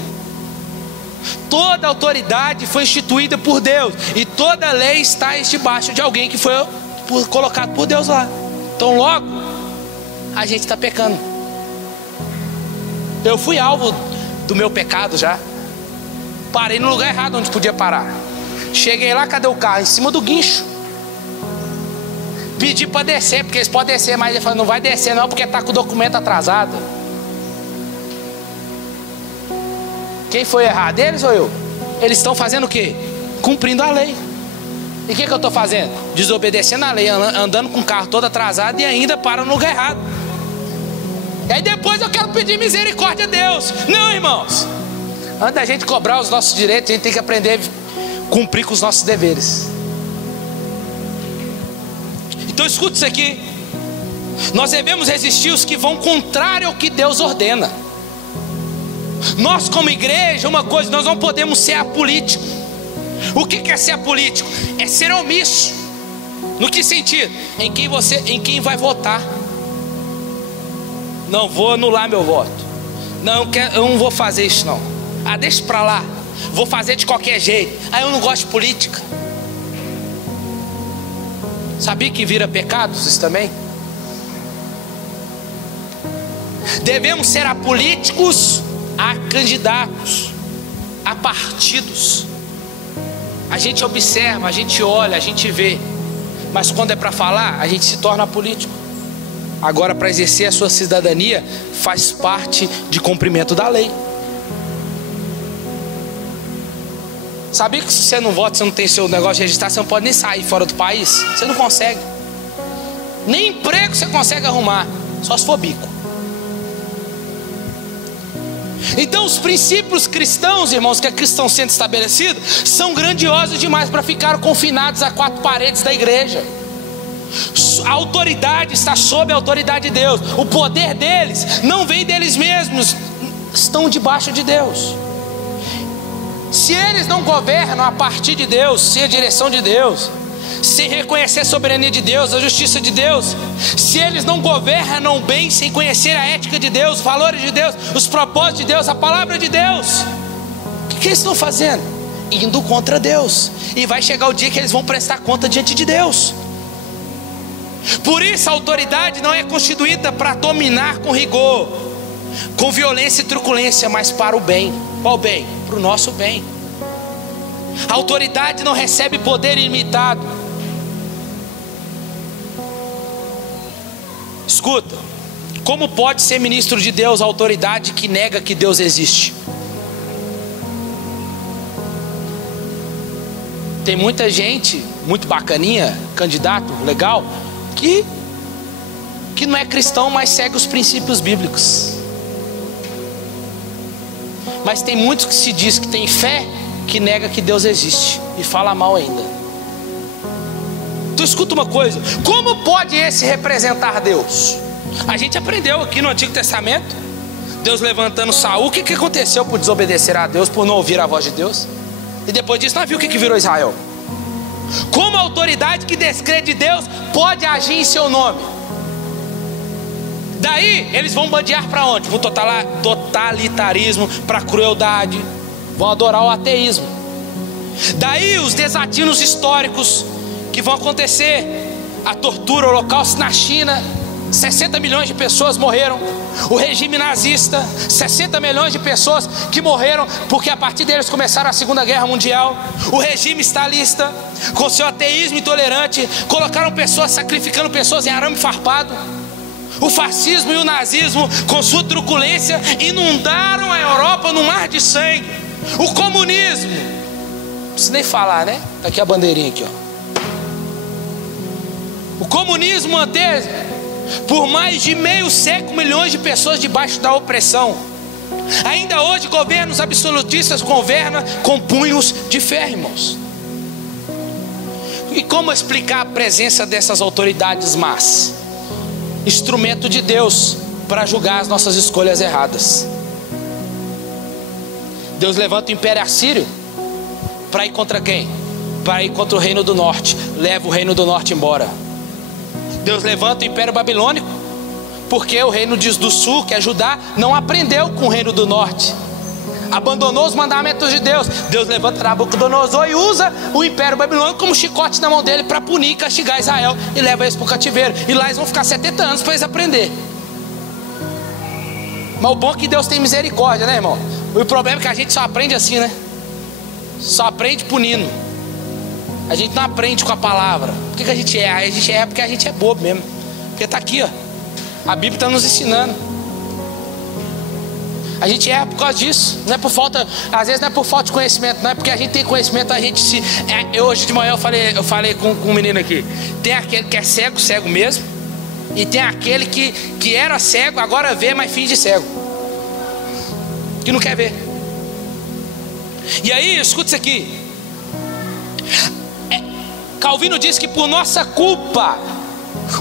Toda autoridade foi instituída por Deus, e toda lei está debaixo de alguém que foi colocado por Deus lá. Então logo, a gente está pecando. Eu fui alvo do meu pecado já. Parei no lugar errado onde podia parar. Cheguei lá, cadê o carro? Em cima do guincho. Pedi para descer, porque eles podem descer, mas ele falou, não vai descer não, porque está com o documento atrasado. Quem foi errado? Eles ou eu? Eles estão fazendo o quê? Cumprindo a lei. E o que eu estou fazendo? Desobedecendo a lei, andando com o carro todo atrasado e ainda para no lugar errado. E aí depois eu quero pedir misericórdia a Deus. Não, irmãos. Antes da gente cobrar os nossos direitos, a gente tem que aprender a cumprir com os nossos deveres. Então escuta isso aqui. Nós devemos resistir os que vão contrário ao que Deus ordena. Nós como igreja, uma coisa, nós não podemos ser apolíticos. O que é ser apolítico? É ser omisso. No que sentido? Em quem vai votar. Não vou anular meu voto. Não, eu não vou fazer isso não. Ah, deixa pra lá, vou fazer de qualquer jeito. Eu não gosto de política. Sabia que vira pecado isso também? Devemos ser apolíticos a candidatos, a partidos. A gente observa, a gente olha, a gente vê. Mas quando é para falar, a gente se torna político. Agora, para exercer a sua cidadania, faz parte de cumprimento da lei. Sabia que se você não vota, você não tem seu negócio registrado, você não pode nem sair fora do país? Você não consegue. Nem emprego você consegue arrumar, só se for bico. Então os princípios cristãos, irmãos, que aqui estão sendo estabelecidos, são grandiosos demais para ficar confinados a 4 paredes da igreja. A autoridade está sob a autoridade de Deus. O poder deles não vem deles mesmos, estão debaixo de Deus. Se eles não governam a partir de Deus, sem a direção de Deus, sem reconhecer a soberania de Deus, a justiça de Deus, se eles não governam bem, sem conhecer a ética de Deus, os valores de Deus, os propósitos de Deus, a palavra de Deus, o que eles estão fazendo? Indo contra Deus. E vai chegar o dia que eles vão prestar conta diante de Deus. Por isso a autoridade não é constituída para dominar com rigor, com violência e truculência, mas para o bem. Qual bem? Para o nosso bem. A autoridade não recebe poder ilimitado. Escuta, como pode ser ministro de Deus a autoridade que nega que Deus existe? Tem muita gente, muito bacaninha, candidato, legal, que não é cristão, mas segue os princípios bíblicos. Mas tem muitos que se diz que tem fé, que nega que Deus existe e fala mal ainda. Tu escuta uma coisa, como pode esse representar Deus? A gente aprendeu aqui no Antigo Testamento, Deus levantando Saul. O que aconteceu por desobedecer a Deus, por não ouvir a voz de Deus? E depois disso nós vimos o que virou Israel. Como a autoridade que descrê de Deus pode agir em seu nome? Daí eles vão bandear para onde? Para o totalitarismo, para a crueldade, vão adorar o ateísmo. Daí os desatinos históricos que vão acontecer, a tortura, o holocausto na China, 60 milhões de pessoas morreram. O regime nazista, 60 milhões de pessoas que morreram, porque a partir deles começaram a Segunda Guerra Mundial. O regime stalinista, com seu ateísmo intolerante, colocaram pessoas, sacrificando pessoas em arame farpado. O fascismo e o nazismo, com sua truculência, inundaram a Europa num mar de sangue. O comunismo, não preciso nem falar, né? Tá aqui a bandeirinha aqui, ó. O comunismo manteve por mais de meio século milhões de pessoas debaixo da opressão. Ainda hoje governos absolutistas governam com punhos de ferro, irmãos. E como explicar a presença dessas autoridades más? Instrumento de Deus para julgar as nossas escolhas erradas. Deus levanta o Império Assírio para ir contra quem? Para ir contra o Reino do Norte. Leva o Reino do Norte embora. Deus levanta o Império Babilônico porque o Reino do Sul, que é Judá, não aprendeu com o Reino do Norte, abandonou os mandamentos de Deus. Deus levanta Nabucodonosor e usa o Império Babilônico como chicote na mão dele para punir e castigar Israel, e leva eles para o cativeiro. E lá eles vão ficar 70 anos para eles aprender. Mas o bom é que Deus tem misericórdia, né, irmão? O problema é que a gente só aprende assim, né? Só aprende punindo. A gente não aprende com a palavra. Por que a gente erra? A gente erra porque a gente é bobo mesmo. Porque está aqui, ó. A Bíblia está nos ensinando. A gente erra por causa disso. Não é por falta, às vezes não é por falta de conhecimento, não é porque a gente tem conhecimento, a gente se. Hoje de manhã eu falei com um menino aqui. Tem aquele que é cego, cego mesmo. E tem aquele que era cego, agora vê, mas finge cego. Que não quer ver. E aí, escuta isso aqui. Calvino diz que por nossa culpa,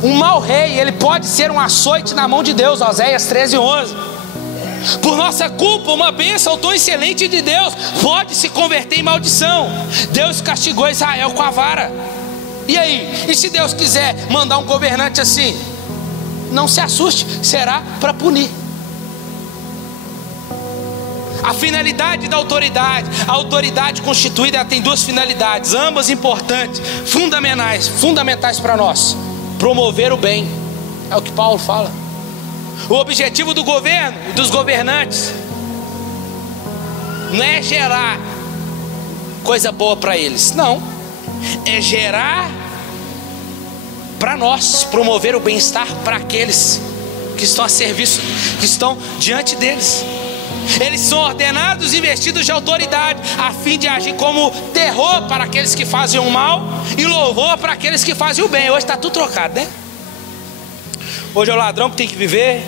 um mau rei, ele pode ser um açoite na mão de Deus. Oséias 13:11. Por nossa culpa, uma bênção tão excelente de Deus pode se converter em maldição. Deus castigou Israel com a vara. E aí? E se Deus quiser mandar um governante assim? Não se assuste, será para punir. A finalidade da autoridade, a autoridade constituída, ela tem duas finalidades, ambas importantes, fundamentais para nós: promover o bem. É o que Paulo fala. O objetivo do governo e dos governantes não é gerar coisa boa para eles, não, é gerar para nós, promover o bem-estar para aqueles que estão a serviço, que estão diante deles. Eles são ordenados e vestidos de autoridade, a fim de agir como terror para aqueles que fazem o mal e louvor para aqueles que fazem o bem. Hoje está tudo trocado, né? Hoje é o ladrão que tem que viver,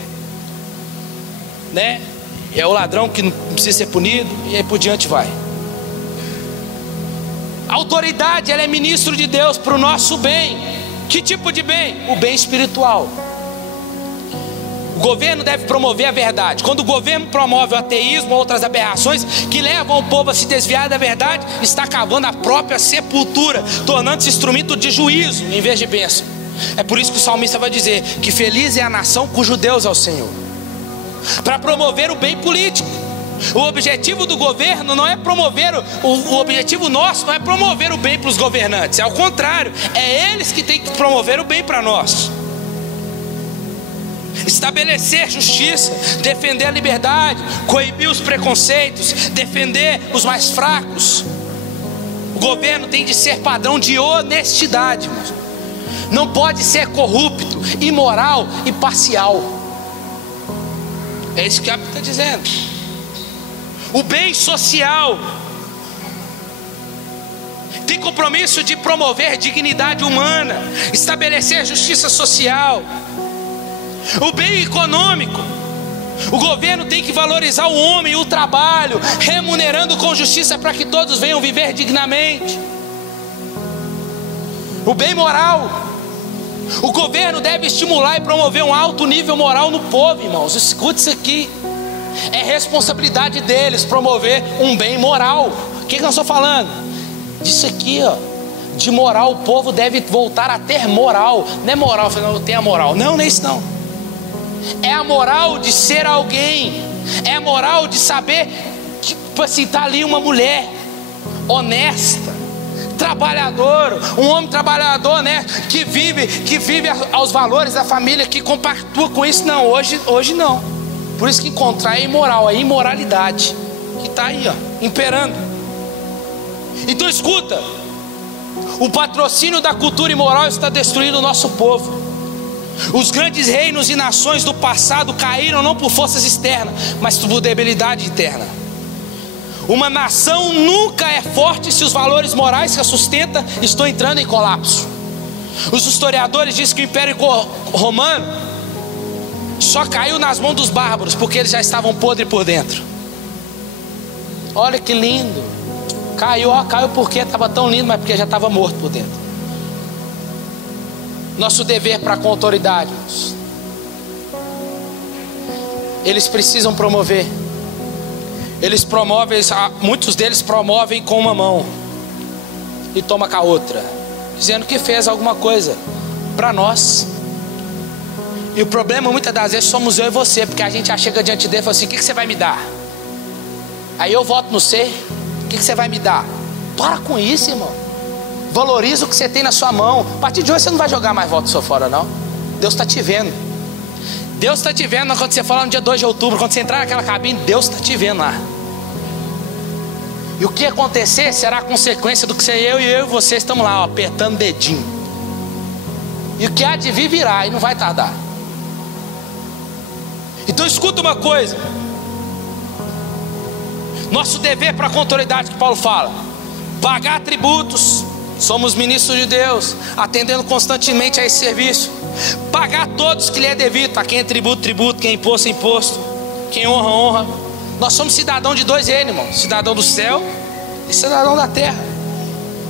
né? É o ladrão que não precisa ser punido, e aí por diante vai. A autoridade, ela é ministro de Deus para o nosso bem. Que tipo de bem? O bem espiritual. O governo deve promover a verdade. Quando o governo promove o ateísmo ou outras aberrações que levam o povo a se desviar da verdade, está cavando a própria sepultura, tornando-se instrumento de juízo em vez de bênção. É por isso que o salmista vai dizer que feliz é a nação cujo Deus é o Senhor. Para promover o bem político. O objetivo do governo não é promover, o objetivo nosso não é promover o bem para os governantes. É ao contrário, é eles que têm que promover o bem para nós. Estabelecer justiça, defender a liberdade, coibir os preconceitos, defender os mais fracos. O governo tem de ser padrão de honestidade, irmãos. Não pode ser corrupto, imoral e parcial. É isso que a Bíblia está dizendo. O bem social tem compromisso de promover dignidade humana, estabelecer justiça social. O bem econômico, o governo tem que valorizar o homem e o trabalho, remunerando com justiça para que todos venham viver dignamente. O bem moral, o governo deve estimular e promover um alto nível moral no povo, irmãos. Escute isso aqui. É responsabilidade deles promover um bem moral. O que nós estamos falando? Disso aqui, ó. De moral, o povo deve voltar a ter moral. Não é moral, eu tenho a moral. Não, não é isso não. É a moral de ser alguém. É a moral de saber que, tipo assim, está ali uma mulher honesta, trabalhador, um homem trabalhador, né? Que vive aos valores da família, que compactua com isso. Não, hoje não. Por isso que encontrar é imoral, a imoralidade que está aí, ó, imperando. Então escuta, o patrocínio da cultura imoral está destruindo o nosso povo. Os grandes reinos e nações do passado caíram não por forças externas, mas por debilidade interna. Uma nação nunca é forte se os valores morais que a sustenta estão entrando em colapso. Os historiadores dizem que o Império Romano só caiu nas mãos dos bárbaros porque eles já estavam podres por dentro. Olha que lindo. Caiu porque estava tão lindo, mas porque já estava morto por dentro. Nosso dever para com a autoridade, eles precisam promover. Eles promovem, muitos deles promovem com uma mão e toma com a outra, dizendo que fez alguma coisa para nós. E o problema muitas das vezes somos eu e você, porque a gente já chega diante dele e fala assim: o que você vai me dar? Aí eu voto no C, o que você vai me dar? Para com isso, irmão. Valoriza o que você tem na sua mão. A partir de hoje você não vai jogar mais voto só fora, não. Deus está te vendo. Deus está te vendo quando você fala no dia 2 de outubro, quando você entrar naquela cabine, Deus está te vendo lá. E o que acontecer será a consequência do que eu e você estamos lá, ó, apertando o dedinho. E o que há de vir virá, e não vai tardar. Então escuta uma coisa. Nosso dever para com a autoridade que Paulo fala: pagar tributos. Somos ministros de Deus, atendendo constantemente a esse serviço. Pagar a todos que lhe é devido. A quem é tributo, tributo. Quem é imposto, imposto. Quem honra, honra. Nós somos cidadão de dois reinos, irmão: cidadão do céu e cidadão da terra.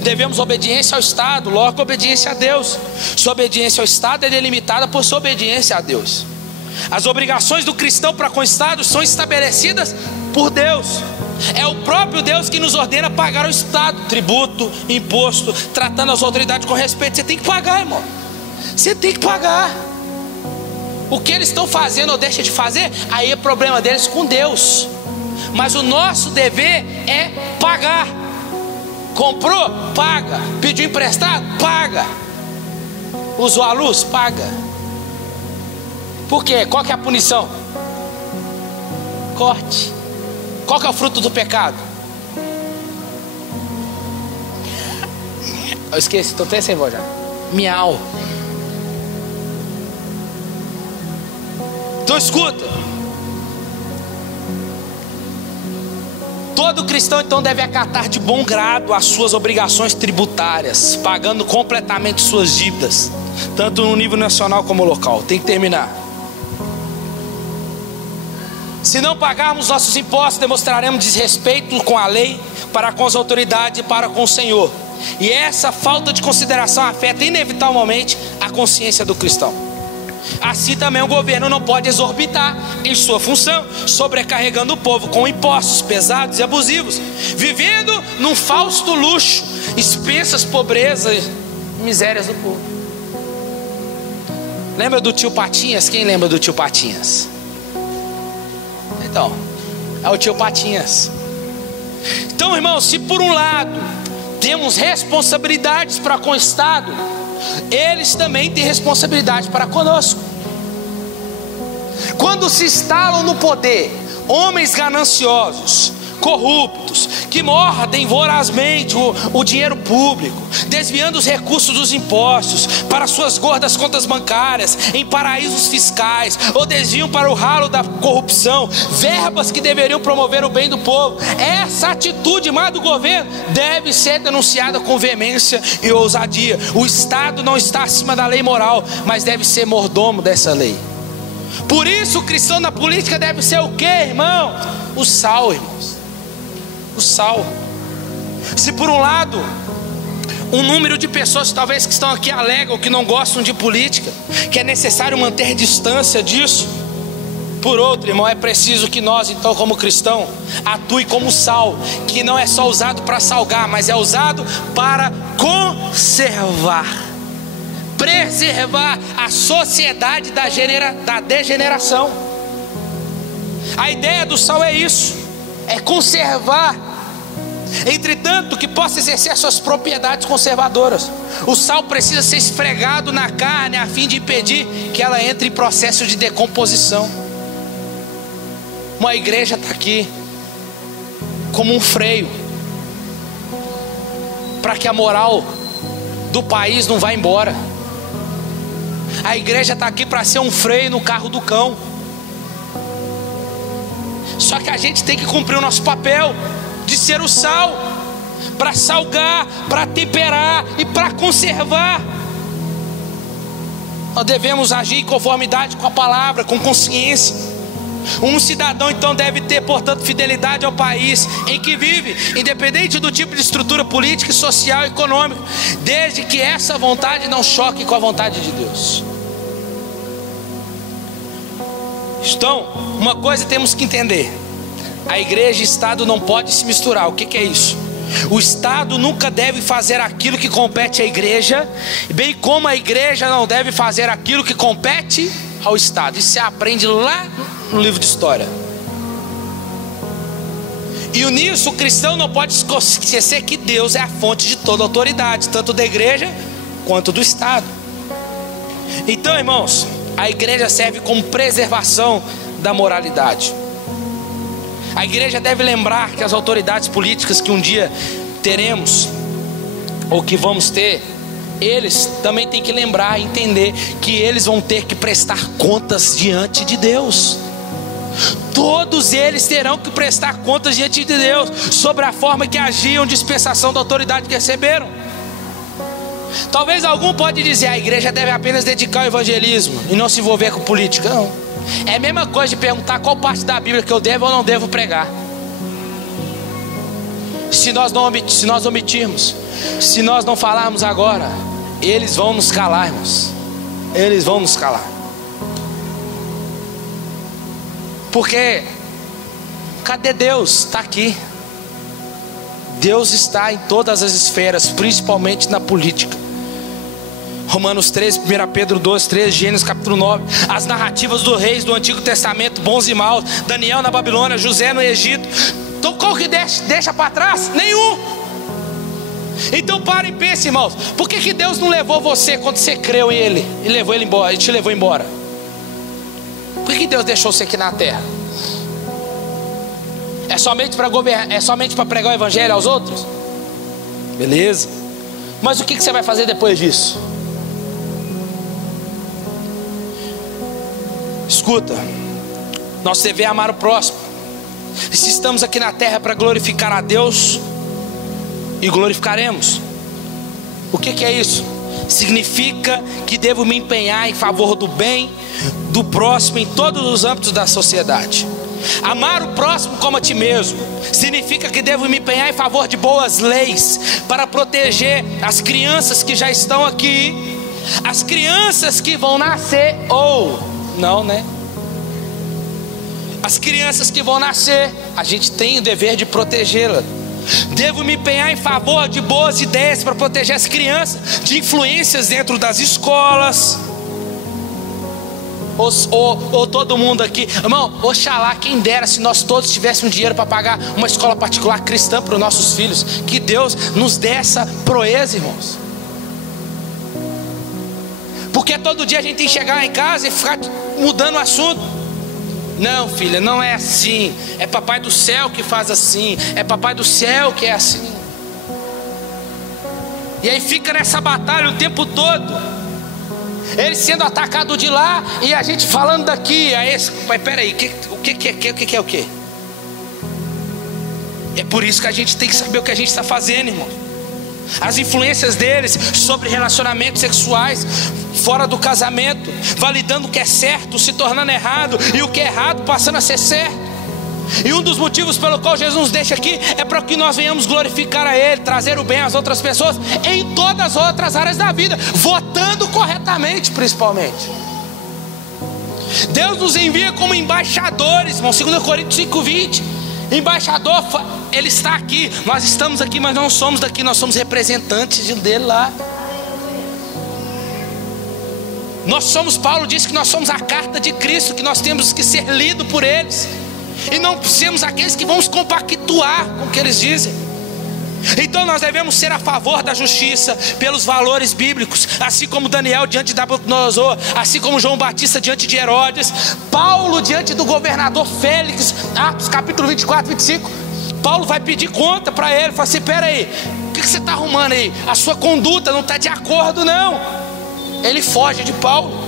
Devemos obediência ao Estado, logo obediência a Deus. Sua obediência ao Estado é delimitada por sua obediência a Deus. As obrigações do cristão para com o Estado são estabelecidas por Deus. É o próprio Deus que nos ordena pagar o Estado, tributo, imposto, tratando as autoridades com respeito. Você tem que pagar, irmão. Você tem que pagar. O que eles estão fazendo ou deixam de fazer, aí é problema deles com Deus. Mas o nosso dever é pagar. Comprou? Paga. Pediu emprestado? Paga. Usou a luz? Paga. Por quê? Qual que é a punição? Corte. Qual que é o fruto do pecado? Eu esqueci, estou até sem voz já. Miau. Então escuta. Todo cristão então deve acatar de bom grado as suas obrigações tributárias, pagando completamente suas dívidas, tanto no nível nacional como local. Tem que terminar. Se não pagarmos nossos impostos, demonstraremos desrespeito com a lei, para com as autoridades e para com o Senhor. E essa falta de consideração afeta inevitavelmente a consciência do cristão. Assim também o governo não pode exorbitar em sua função, sobrecarregando o povo com impostos pesados e abusivos, vivendo num fausto luxo, expensas pobrezas e misérias do povo. Lembra do tio Patinhas? Quem lembra do tio Patinhas? Então, é o tio Patinhas. Então, irmãos, se por um lado temos responsabilidades para com o Estado, eles também têm responsabilidade para conosco. Quando se instalam no poder homens gananciosos, corruptos, que mordem vorazmente o dinheiro público, desviando os recursos dos impostos para suas gordas contas bancárias em paraísos fiscais, ou desviam para o ralo da corrupção verbas que deveriam promover o bem do povo, essa atitude má do governo deve ser denunciada com veemência e ousadia. O Estado não está acima da lei moral, mas deve ser mordomo dessa lei. Por isso o cristão na política deve ser o quê, irmão? O sal, irmãos. O sal. Se por um lado um número de pessoas talvez que estão aqui alegam que não gostam de política, que é necessário manter distância disso, por outro, irmão, é preciso que nós então como cristão atue como sal, que não é só usado para salgar, mas é usado para conservar, preservar a sociedade da degeneração. A ideia do sal é isso, é conservar, entretanto que possa exercer suas propriedades conservadoras. O sal precisa ser esfregado na carne a fim de impedir que ela entre em processo de decomposição. Uma igreja está aqui como um freio, para que a moral do país não vá embora. A igreja está aqui para ser um freio no carro do cão. Só que a gente tem que cumprir o nosso papel de ser o sal, para salgar, para temperar e para conservar. Nós devemos agir em conformidade com a palavra, com consciência. Um cidadão então deve ter, portanto, fidelidade ao país em que vive, independente do tipo de estrutura política, social e econômica, desde que essa vontade não choque com a vontade de Deus. Então, uma coisa temos que entender: a igreja e o Estado não podem se misturar. O que é isso? O Estado nunca deve fazer aquilo que compete à igreja, bem como a igreja não deve fazer aquilo que compete ao Estado. Isso você aprende lá no livro de história. E nisso o cristão não pode esquecer que Deus é a fonte de toda autoridade, tanto da igreja quanto do Estado. Então, irmãos, a igreja serve como preservação da moralidade. A igreja deve lembrar que as autoridades políticas que um dia teremos, ou que vamos ter, eles também têm que lembrar e entender que eles vão ter que prestar contas diante de Deus. Todos eles terão que prestar contas diante de Deus sobre a forma que agiam, dispensação da autoridade que receberam. Talvez algum pode dizer: a igreja deve apenas dedicar ao evangelismo e não se envolver com política. Não. É a mesma coisa de perguntar qual parte da Bíblia que eu devo ou não devo pregar. Se nós omitirmos, se nós não falarmos agora, eles vão nos calar, irmãos. Eles vão nos calar. Porque cadê Deus? Está aqui. Deus está em todas as esferas, principalmente na política. Romanos 13, 1 Pedro 12, 13, Gênesis capítulo 9. As narrativas dos reis do Antigo Testamento, bons e maus, Daniel na Babilônia, José no Egito. Então qual que deixa para trás? Nenhum. Então para e pense, irmãos. Por que Deus não levou você quando você creu em Ele e levou Ele embora, e te levou embora? Por que Deus deixou você aqui na terra? É somente para governar? É somente para pregar o evangelho aos outros? Beleza. Mas o que você vai fazer depois disso? Escuta, nós devemos amar o próximo. E se estamos aqui na terra para glorificar a Deus, e glorificaremos. O que é isso? Significa que devo me empenhar em favor do bem do próximo em todos os âmbitos da sociedade. Amar o próximo como a ti mesmo significa que devo me empenhar em favor de boas leis para proteger as crianças que já estão aqui, as crianças que vão nascer, ou não, né? As crianças que vão nascer, a gente tem o dever de protegê-la. Devo me empenhar em favor de boas ideias para proteger as crianças de influências dentro das escolas. Ou todo mundo aqui, irmão, oxalá, quem dera se nós todos tivéssemos dinheiro para pagar uma escola particular cristã para os nossos filhos. Que Deus nos dê essa proeza, irmãos. Porque todo dia a gente tem que chegar em casa e ficar mudando o assunto. Não, filha, não é assim. É papai do céu que faz assim. É papai do céu que é assim. E aí fica nessa batalha o tempo todo. Ele sendo atacado de lá e a gente falando daqui. Aí, mas peraí, o que é o que? É por isso que a gente tem que saber o que a gente está fazendo, irmão. As influências deles sobre relacionamentos sexuais fora do casamento, validando o que é certo, se tornando errado, e o que é errado passando a ser certo. E um dos motivos pelo qual Jesus nos deixa aqui é para que nós venhamos glorificar a Ele, trazer o bem às outras pessoas em todas as outras áreas da vida, votando corretamente, principalmente. Deus nos envia como embaixadores, irmão. 2 Coríntios 5:20. Embaixador, ele está aqui, nós estamos aqui, mas não somos daqui, nós somos representantes dele lá. Nós somos, Paulo disse que nós somos a carta de Cristo, que nós temos que ser lidos por eles, e não sermos aqueles que vamos compactuar com o que eles dizem. Então nós devemos ser a favor da justiça pelos valores bíblicos, assim como Daniel diante de Nabucodonosor, assim como João Batista diante de Herodes, Paulo diante do governador Félix. Atos capítulo 24, 25. Paulo vai pedir conta para ele, fala assim: pera aí, o que você está arrumando aí? A sua conduta não está de acordo, não. Ele foge de Paulo.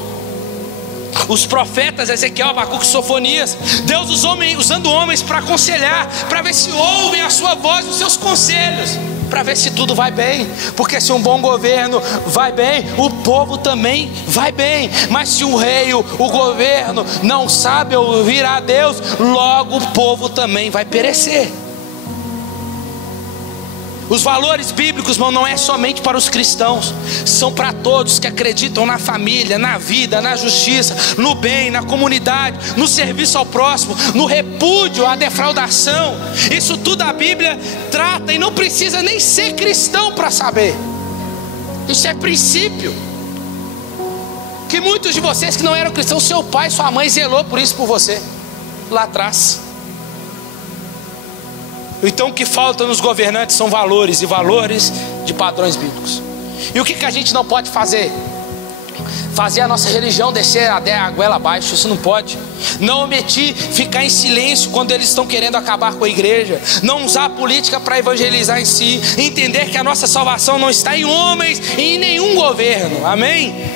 Os profetas Ezequiel, Abacuque e Sofonias, Deus usando homens para aconselhar, para ver se ouvem a sua voz, os seus conselhos, para ver se tudo vai bem. Porque se um bom governo vai bem, o povo também vai bem. Mas se o rei, o governo não sabe ouvir a Deus, logo o povo também vai perecer. Os valores bíblicos, irmão, não é somente para os cristãos, são para todos que acreditam na família, na vida, na justiça, no bem, na comunidade, no serviço ao próximo, no repúdio à defraudação. Isso tudo a Bíblia trata, e não precisa nem ser cristão para saber. Isso é princípio. Que muitos de vocês que não eram cristãos, seu pai, sua mãe zelou por isso por você lá atrás. Então o que falta nos governantes são valores, e valores de padrões bíblicos. E o que a gente não pode fazer? Fazer a nossa religião descer a goela abaixo. Isso não pode. Não omitir, ficar em silêncio quando eles estão querendo acabar com a igreja. Não usar a política para evangelizar em si. Entender que a nossa salvação não está em homens e em nenhum governo. Amém?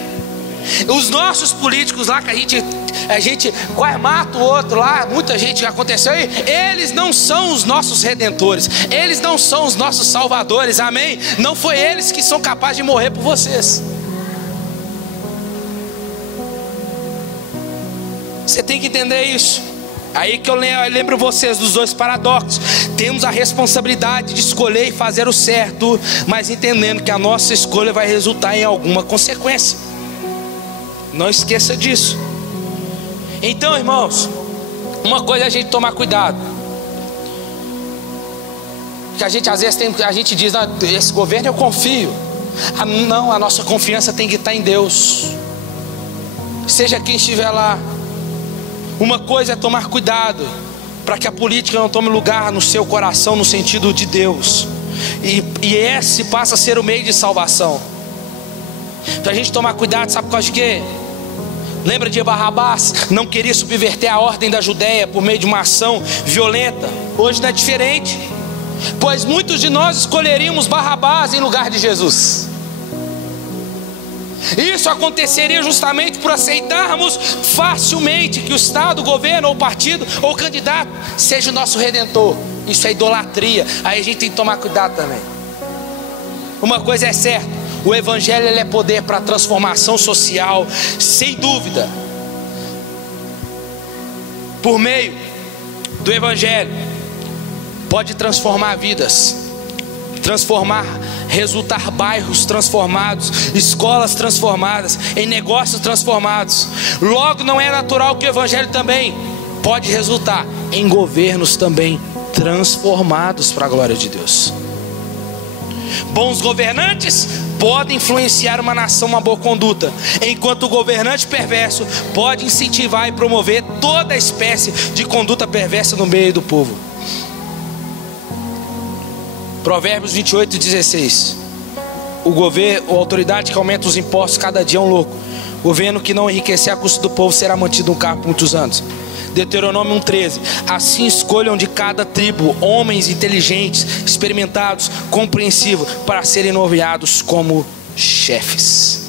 Os nossos políticos lá que a gente quase mata o outro lá, muita gente aconteceu aí, eles não são os nossos redentores, eles não são os nossos salvadores, amém? Não foi eles que são capazes de morrer por vocês. Você tem que entender isso. Aí que eu lembro vocês dos dois paradoxos. Temos a responsabilidade de escolher e fazer o certo, mas entendendo que a nossa escolha vai resultar em alguma consequência. Não esqueça disso. Então, irmãos, uma coisa é a gente tomar cuidado. Que a gente às vezes a gente diz: não, esse governo eu confio. Não, a nossa confiança tem que estar em Deus. Seja quem estiver lá. Uma coisa é tomar cuidado para que a política não tome lugar no seu coração no sentido de Deus. E esse passa a ser o meio de salvação. Para a gente tomar cuidado, sabe por causa de quê? Lembra de Barrabás? Não queria subverter a ordem da Judéia por meio de uma ação violenta. Hoje não é diferente, pois muitos de nós escolheríamos Barrabás em lugar de Jesus. Isso aconteceria justamente por aceitarmos facilmente que o Estado, o governo, ou o partido, ou o candidato seja o nosso redentor. Isso é idolatria. Aí a gente tem que tomar cuidado também. Uma coisa é certa: o Evangelho ele é poder para transformação social, sem dúvida. Por meio do Evangelho, pode transformar vidas, resultar bairros transformados, escolas transformadas, em negócios transformados. Logo, não é natural que o Evangelho também pode resultar em governos também transformados para a glória de Deus. Bons governantes podem influenciar uma nação uma boa conduta, enquanto o governante perverso pode incentivar e promover toda espécie de conduta perversa no meio do povo. Provérbios 28:16. A autoridade que aumenta os impostos cada dia é um louco. O governo que não enriquecer a custa do povo será mantido no cargo por muitos anos. Deuteronômio 1:13. Assim escolham de cada tribo homens inteligentes, experimentados, compreensivos, para serem nomeados como chefes.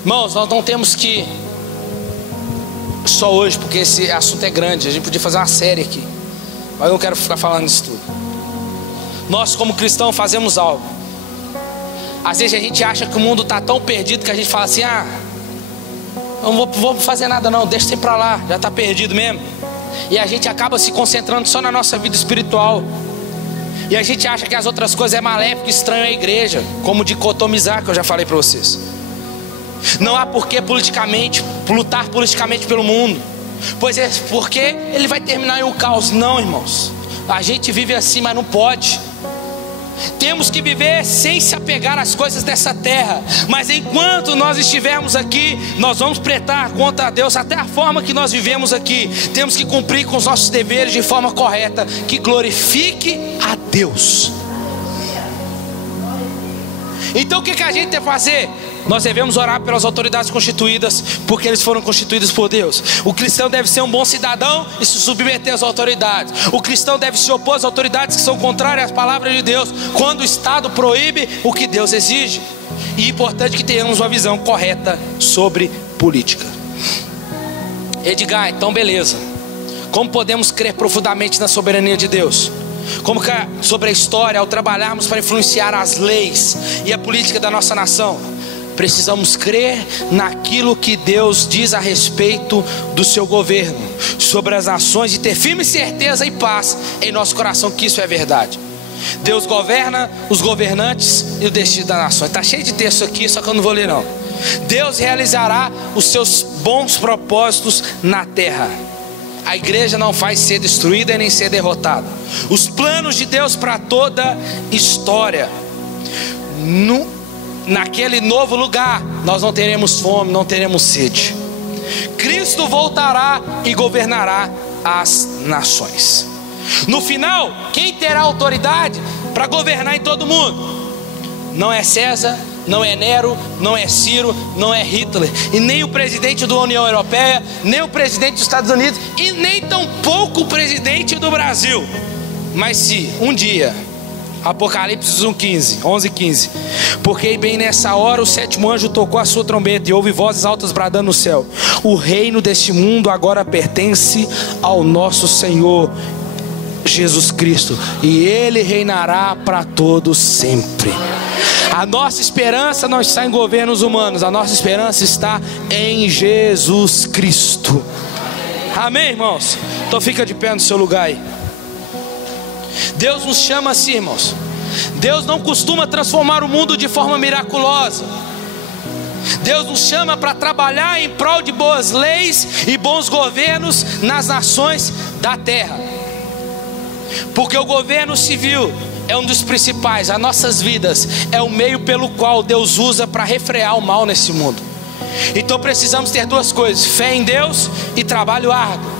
Irmãos, nós não temos que só hoje, porque esse assunto é grande, a gente podia fazer uma série aqui, mas eu não quero ficar falando isso tudo. Nós como cristãos fazemos algo. Às vezes a gente acha que o mundo está tão perdido que a gente fala assim: não vou fazer nada não, deixa isso pra lá, já está perdido mesmo. E a gente acaba se concentrando só na nossa vida espiritual. E a gente acha que as outras coisas é maléfico, estranho à igreja, como dicotomizar, que eu já falei para vocês. Não há porquê lutar politicamente pelo mundo, pois é porque ele vai terminar em um caos. Não, irmãos, a gente vive assim, mas não pode. Temos que viver sem se apegar às coisas dessa terra. Mas enquanto nós estivermos aqui, nós vamos prestar conta a Deus. Até a forma que nós vivemos aqui, temos que cumprir com os nossos deveres de forma correta, que glorifique a Deus. Então o que a gente tem que fazer? Nós devemos orar pelas autoridades constituídas, porque eles foram constituídos por Deus. O cristão deve ser um bom cidadão e se submeter às autoridades. O cristão deve se opor às autoridades que são contrárias às palavras de Deus, quando o Estado proíbe o que Deus exige. E é importante que tenhamos uma visão correta sobre política. Edgar, então beleza. Como podemos crer profundamente na soberania de Deus? Como que sobre a história, ao trabalharmos para influenciar as leis e a política da nossa nação? Precisamos crer naquilo que Deus diz a respeito do seu governo, sobre as nações, e ter firme certeza e paz em nosso coração que isso é verdade. Deus governa os governantes e o destino da nação. Está cheio de texto aqui, só que eu não vou ler não. Deus realizará os seus bons propósitos na terra. A igreja não vai ser destruída e nem ser derrotada. Os planos de Deus para toda história. Naquele novo lugar, nós não teremos fome, não teremos sede. Cristo voltará e governará as nações. No final, quem terá autoridade para governar em todo mundo? Não é César, não é Nero, não é Ciro, não é Hitler, e nem o presidente da União Europeia, nem o presidente dos Estados Unidos, e nem tampouco o presidente do Brasil. Mas se um dia, Apocalipse 11:15, porque bem nessa hora o sétimo anjo tocou a sua trombeta e houve vozes altas bradando no céu: o reino deste mundo agora pertence ao nosso Senhor Jesus Cristo, e Ele reinará para todos sempre. A nossa esperança não está em governos humanos, a nossa esperança está em Jesus Cristo. Amém, irmãos? Então fica de pé no seu lugar aí. Deus nos chama assim, irmãos. Deus não costuma transformar o mundo de forma miraculosa. Deus nos chama para trabalhar em prol de boas leis e bons governos nas nações da terra. Porque o governo civil é um dos principais. As nossas vidas é o meio pelo qual Deus usa para refrear o mal nesse mundo. Então precisamos ter duas coisas: fé em Deus e trabalho árduo,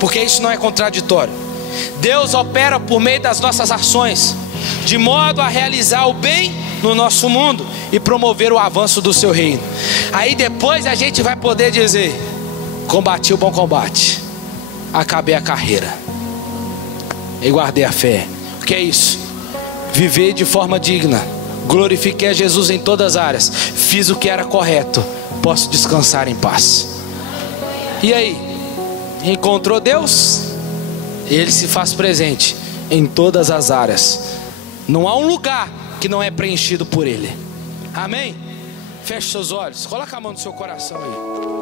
porque isso não é contraditório. Deus opera por meio das nossas ações, de modo a realizar o bem no nosso mundo e promover o avanço do seu reino. Aí depois a gente vai poder dizer: combati o bom combate, acabei a carreira e guardei a fé. O que é isso? Viver de forma digna glorifiquei a Jesus em todas as áreas, fiz o que era correto, posso descansar em paz. E aí, encontrou Deus? Ele se faz presente em todas as áreas. Não há um lugar que não é preenchido por Ele. Amém? Feche seus olhos, coloca a mão no seu coração aí.